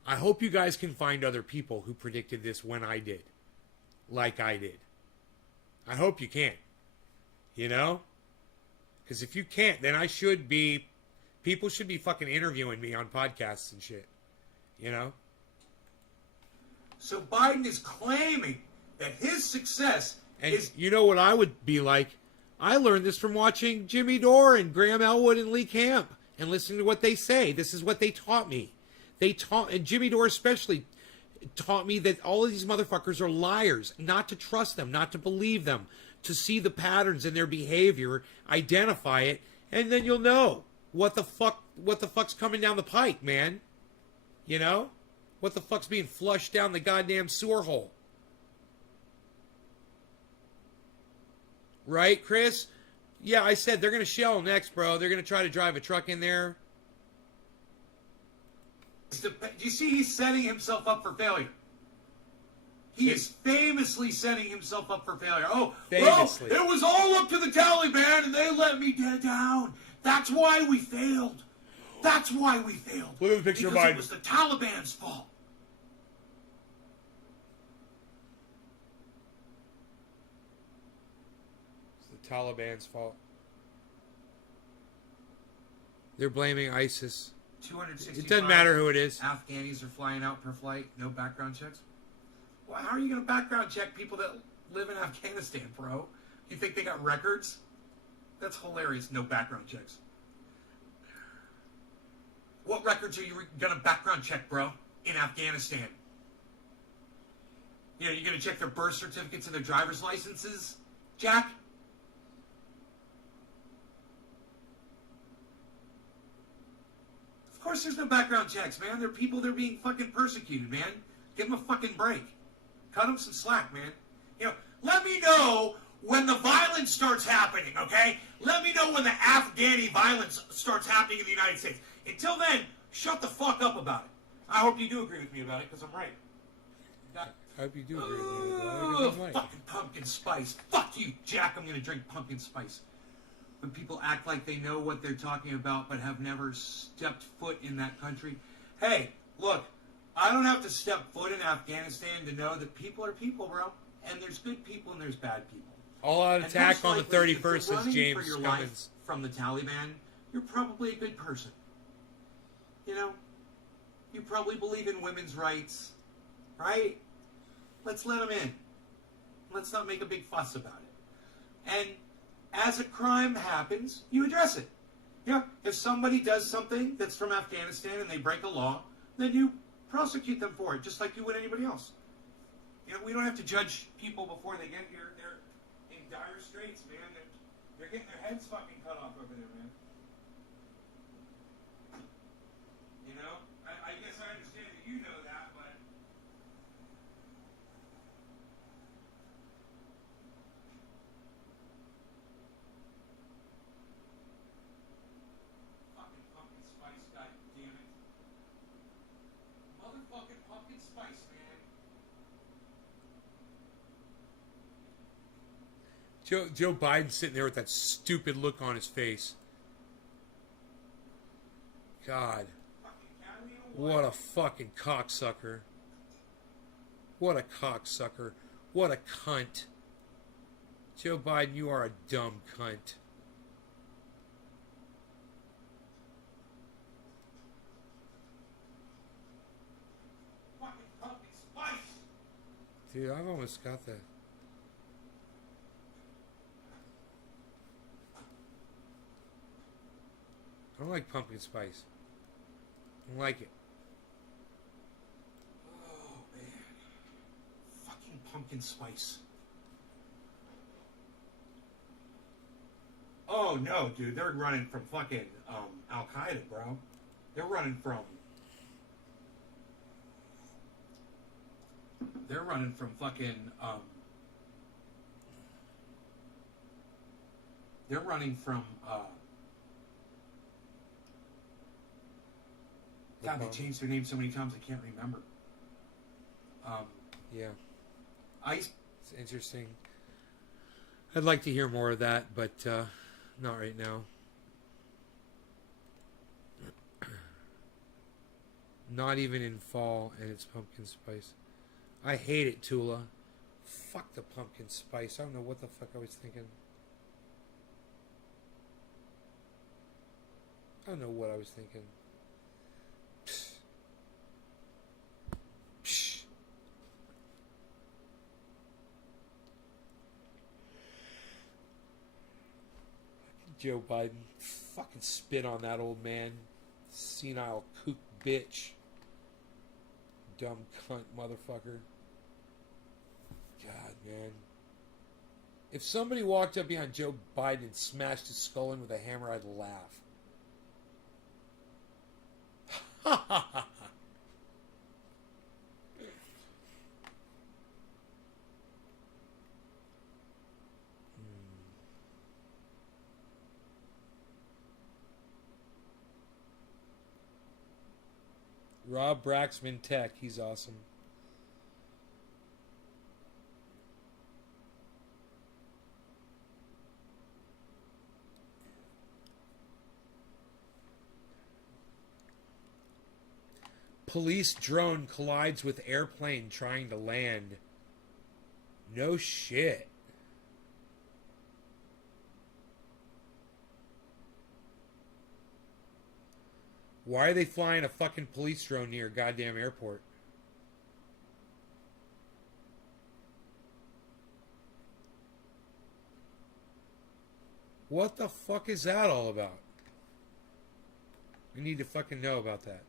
I hope you guys can find other people who predicted this when I did. Like I did. I hope you can. You know? Because if you can't, then people should be fucking interviewing me on podcasts and shit. You know? So Biden is claiming that his success is... You know what I would be like? I learned this from watching Jimmy Dore and Graham Elwood and Lee Camp and listening to what they say. This is what they taught me. And Jimmy Dore especially taught me that all of these motherfuckers are liars, not to trust them, not to believe them, to see the patterns in their behavior, identify it, and then you'll know what the fuck's coming down the pike, man. You know? What the fuck's being flushed down the goddamn sewer hole. Right, Chris? Yeah, I said they're going to shell next, bro. They're going to try to drive a truck in there. Do you see he's setting himself up for failure? He is famously setting himself up for failure. Oh, famously. Well, it was all up to the Taliban and they let me down. That's why we failed. Look at the picture of Biden. Because it was the Taliban's fault. It's the Taliban's fault. They're blaming ISIS. 265. It doesn't matter who it is. Afghanis are flying out per flight. No background checks. Well, how are you going to background check people that live in Afghanistan, bro? You think they got records? That's hilarious. No background checks. What records are you going to background check, bro, in Afghanistan? You know, you're going to check their birth certificates and their driver's licenses, Jack? Of course there's no background checks, man. They're people, they're being fucking persecuted, man. Give them a fucking break. Cut them some slack, man. You know, let me know when the violence starts happening, okay? Let me know when the Afghani violence starts happening in the United States. Until then, shut the fuck up about it. I hope you do agree with me about it, because I'm right. I hope you do agree with me. Fucking pumpkin spice. Fuck you, Jack. I'm going to drink pumpkin spice. When people act like they know what they're talking about but have never stepped foot in that country. Hey, look, I don't have to step foot in Afghanistan to know that people are people, bro. And there's good people and there's bad people. All out And attack most on the likely, if 31st you're is running for James your Cummins. life from the Taliban, you're probably a good person. You know, you probably believe in women's rights, right? Let's let them in. Let's not make a big fuss about it. And as a crime happens, you address it. Yeah, if somebody does something that's from Afghanistan and they break a law, then you prosecute them for it, just like you would anybody else. You know, we don't have to judge people before they get here. They're in dire straits, man. They're getting their heads fucking cut off over there, man. You know? I guess I understand that you know that, but... Fucking pumpkin spice, god damn it. Motherfucking pumpkin spice, man. Joe Biden sitting there with that stupid look on his face. God. What a fucking cocksucker. What a cocksucker. What a cunt. Joe Biden, you are a dumb cunt. Fucking pumpkin spice! Dude, I've almost got that. I don't like pumpkin spice. I don't like it. Oh, man. Fucking pumpkin spice. Oh, no, dude. They're running from fucking Al-Qaeda, bro. They're running from... They're running from fucking... They're running from... God, they changed their name so many times I can't remember. Yeah. ICE. It's interesting. I'd like to hear more of that, but not right now. Not even in fall, and it's pumpkin spice. I hate it, Tula. Fuck the pumpkin spice. I don't know what the fuck I was thinking. I don't know what I was thinking. Psh. Joe Biden, fucking spit on that old man. Senile kook bitch. Dumb cunt motherfucker. God, man. If somebody walked up behind Joe Biden and smashed his skull in with a hammer, I'd laugh. Ha ha ha. Rob Braxman Tech, he's awesome. Police drone collides with airplane trying to land. No shit. Why are they flying a fucking police drone near a goddamn airport? What the fuck is that all about? We need to fucking know about that.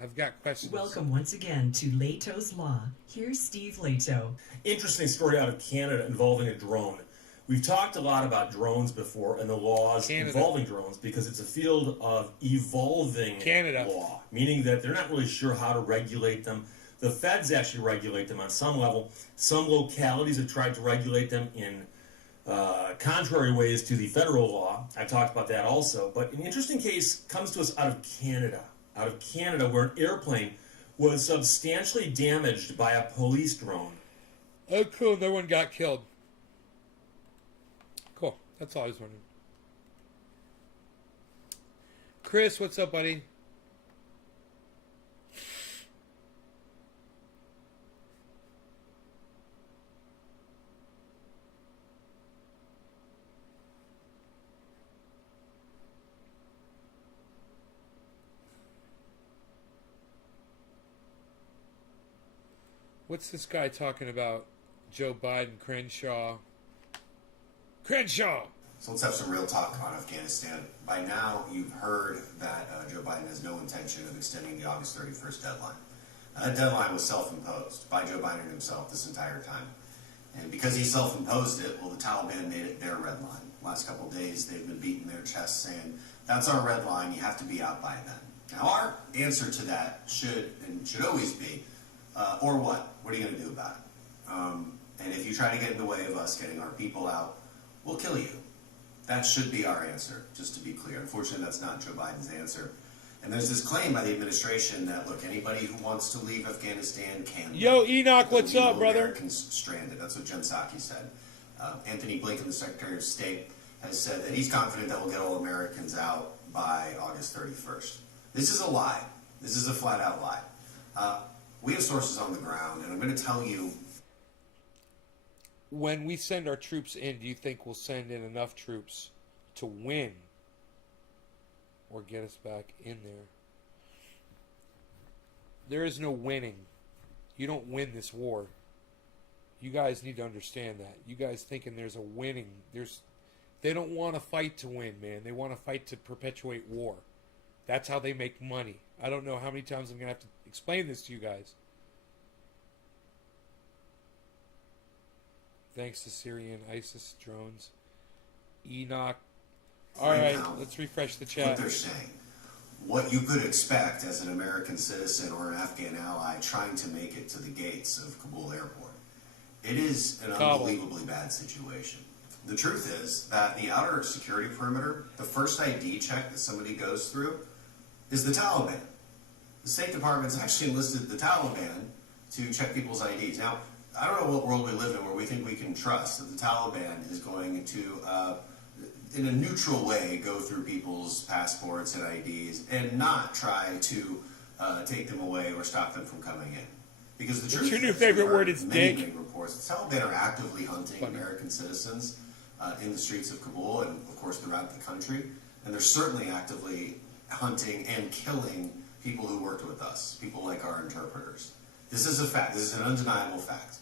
I've got questions. Welcome once again to Leto's Law. Here's Steve Leto. Interesting story out of Canada involving a drone. We've talked a lot about drones before and the laws involving drones because it's a field of evolving law, meaning that they're not really sure how to regulate them. The feds actually regulate them on some level. Some localities have tried to regulate them in contrary ways to the federal law. I talked about that also. But an interesting case comes to us out of Canada. Where an airplane was substantially damaged by a police drone. Oh, cool. No one got killed. Cool. That's all I was wondering. Chris, what's up, buddy? What's this guy talking about? Joe Biden, Crenshaw. Crenshaw! So let's have some real talk on Afghanistan. By now, you've heard that Joe Biden has no intention of extending the August 31st deadline. That deadline was self-imposed by Joe Biden himself this entire time. And because he self-imposed it, well, the Taliban made it their red line. Last couple of days, they've been beating their chests saying, that's our red line, you have to be out by then. Now, our answer to that should always be, or what? What are you going to do about it? And if you try to get in the way of us getting our people out, we'll kill you. That should be our answer, just to be clear. Unfortunately, that's not Joe Biden's answer. And there's this claim by the administration that, look, anybody who wants to leave Afghanistan can. Yo, Enoch, what's up, brother? Americans stranded. That's what Jen Psaki said. Anthony Blinken, the Secretary of State, has said that he's confident that we'll get all Americans out by August 31st. This is a lie. This is a flat-out lie. We have sources on the ground, and I'm going to tell you. When we send our troops in, do you think we'll send in enough troops to win or get us back in there? There is no winning. You don't win this war. You guys need to understand that. You guys thinking there's a winning. They don't want to fight to win, man. They want to fight to perpetuate war. That's how they make money. I don't know how many times I'm going to have to explain this to you guys. Thanks to Syrian ISIS drones. Enoch. All right, let's refresh the chat. What they're saying. What you could expect as an American citizen or an Afghan ally trying to make it to the gates of Kabul airport. It is an unbelievably bad situation. The truth is that the outer security perimeter, the first ID check that somebody goes through, is the Taliban. The State Department's actually enlisted the Taliban to check people's IDs. Now, I don't know what world we live in where we think we can trust that the Taliban is going to, in a neutral way, go through people's passports and IDs and not try to take them away or stop them from coming in. Because the truth your new favorite word is dick. Many reports, the Taliban are actively hunting American citizens in the streets of Kabul and, of course, throughout the country. And they're certainly actively hunting and killing people who worked with us, people like our interpreters. This is a fact. This is an undeniable fact.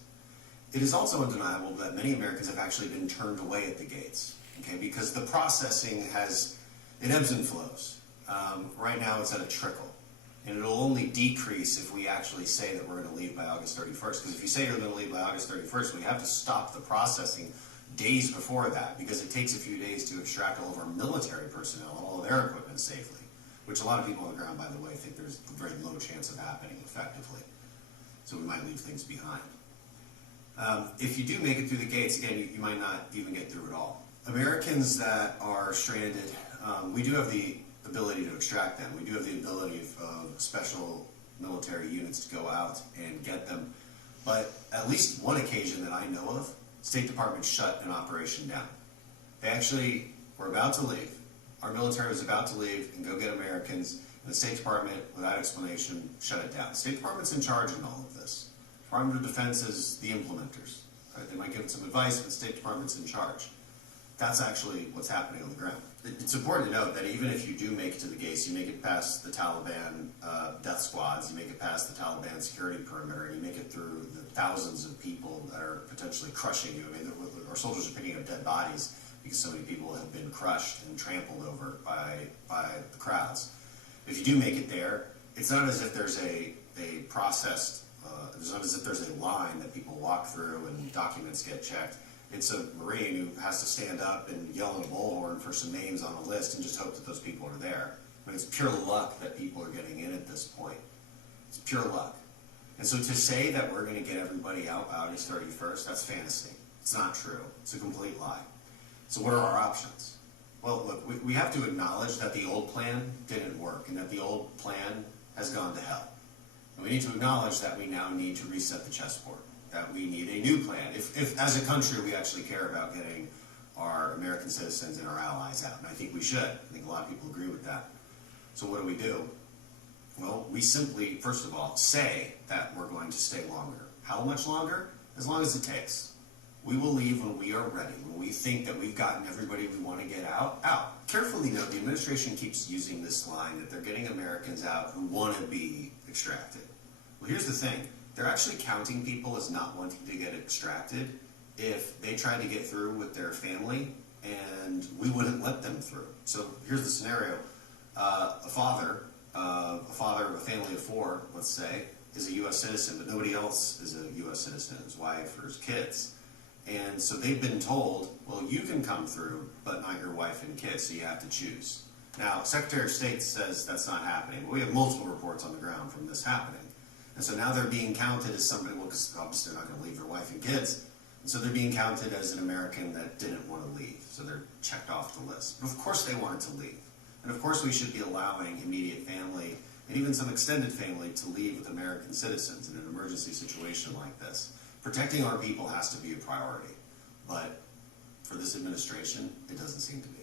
It is also undeniable that many Americans have actually been turned away at the gates, okay, because the processing it ebbs and flows. Right now it's at a trickle, and it'll only decrease if we actually say that we're going to leave by August 31st, because if you say you're going to leave by August 31st, we have to stop the processing days before that, because it takes a few days to extract all of our military personnel and all of their equipment safely, which a lot of people on the ground, by the way, think there's a very low chance of happening effectively. So we might leave things behind. If you do make it through the gates, again, you might not even get through at all. Americans that are stranded, we do have the ability to extract them. We do have the ability of special military units to go out and get them. But at least one occasion that I know of, State Department shut an operation down. They actually were about to leave. Our military was about to leave and go get Americans, and the State Department, without explanation, shut it down. The State Department's in charge in all of this. Department of Defense is the implementers. Right? They might give some advice, but the State Department's in charge. That's actually what's happening on the ground. It's important to note that even if you do make it to the gates, you make it past the Taliban death squads, you make it past the Taliban security perimeter, you make it through the thousands of people that are potentially crushing you. I mean, our soldiers are picking up dead bodies because so many people have been crushed and trampled over by the crowds. If you do make it there, it's not as if there's a processed it's not as if there's a line that people walk through and documents get checked. It's a Marine who has to stand up and yell in a bullhorn for some names on a list and just hope that those people are there. I mean, it's pure luck that people are getting in at this point. It's pure luck. And so to say that we're going to get everybody out by August 31st, that's fantasy. It's not true. It's a complete lie. So what are our options? Well, look, we have to acknowledge that the old plan didn't work and that the old plan has gone to hell. And we need to acknowledge that we now need to reset the chessboard, that we need a new plan. If as a country, we actually care about getting our American citizens and our allies out. And I think we should. I think a lot of people agree with that. So what do? Well, we simply, first of all, say that we're going to stay longer. How much longer? As long as it takes. We will leave when we are ready, when we think that we've gotten everybody we want to get out. Carefully note, the administration keeps using this line that they're getting Americans out who want to be extracted. Well, here's the thing. they're actually counting people as not wanting to get extracted if they tried to get through with their family and we wouldn't let them through. So here's the scenario. A father of a family of 4, let's say, is a U.S. citizen, but nobody else is a U.S. citizen, his wife or his kids. And so they've been told, well, you can come through, but not your wife and kids, so you have to choose. Now, Secretary of State says that's not happening, but we have multiple reports on the ground from this happening. And so now they're being counted as somebody, well, because obviously they're not going to leave their wife and kids, and so they're being counted as an American that didn't want to leave. So they're checked off the list. But of course they wanted to leave. And of course we should be allowing immediate family and even some extended family to leave with American citizens in an emergency situation like this. Protecting our people has to be a priority. But for this administration, it doesn't seem to be.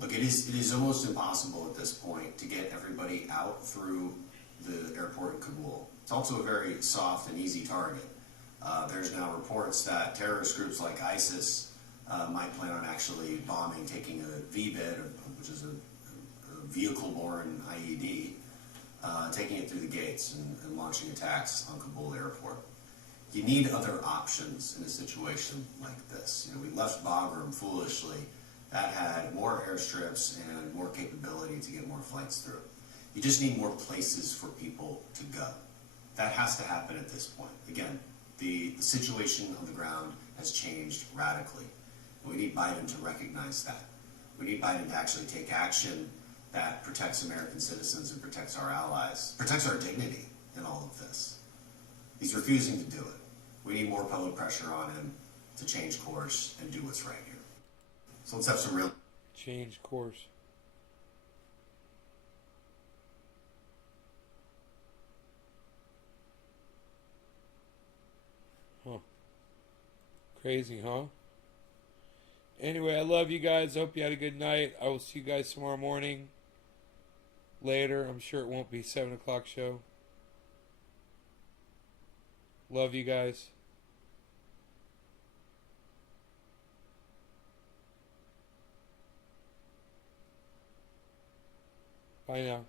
Look, it is almost impossible at this point to get everybody out through the airport in Kabul. It's also a very soft and easy target. There's now reports that terrorist groups like ISIS might plan on actually bombing, taking a VBID, which is a vehicle-borne IED, taking it through the gates and launching attacks on Kabul airport. You need other options in a situation like this. You know, we left Bagram foolishly. That had more airstrips and more capability to get more flights through. You just need more places for people to go. That has to happen at this point. Again, the situation on the ground has changed radically. And we need Biden to recognize that. We need Biden to actually take action that protects American citizens and protects our allies, protects our dignity in all of this. He's refusing to do it. We need more public pressure on him to change course and do what's right here. So let's have some real... Change course. Huh. Crazy, huh? Anyway, I love you guys. Hope you had a good night. I will see you guys tomorrow morning. Later. I'm sure it won't be 7 o'clock show. Love you guys. Bye now.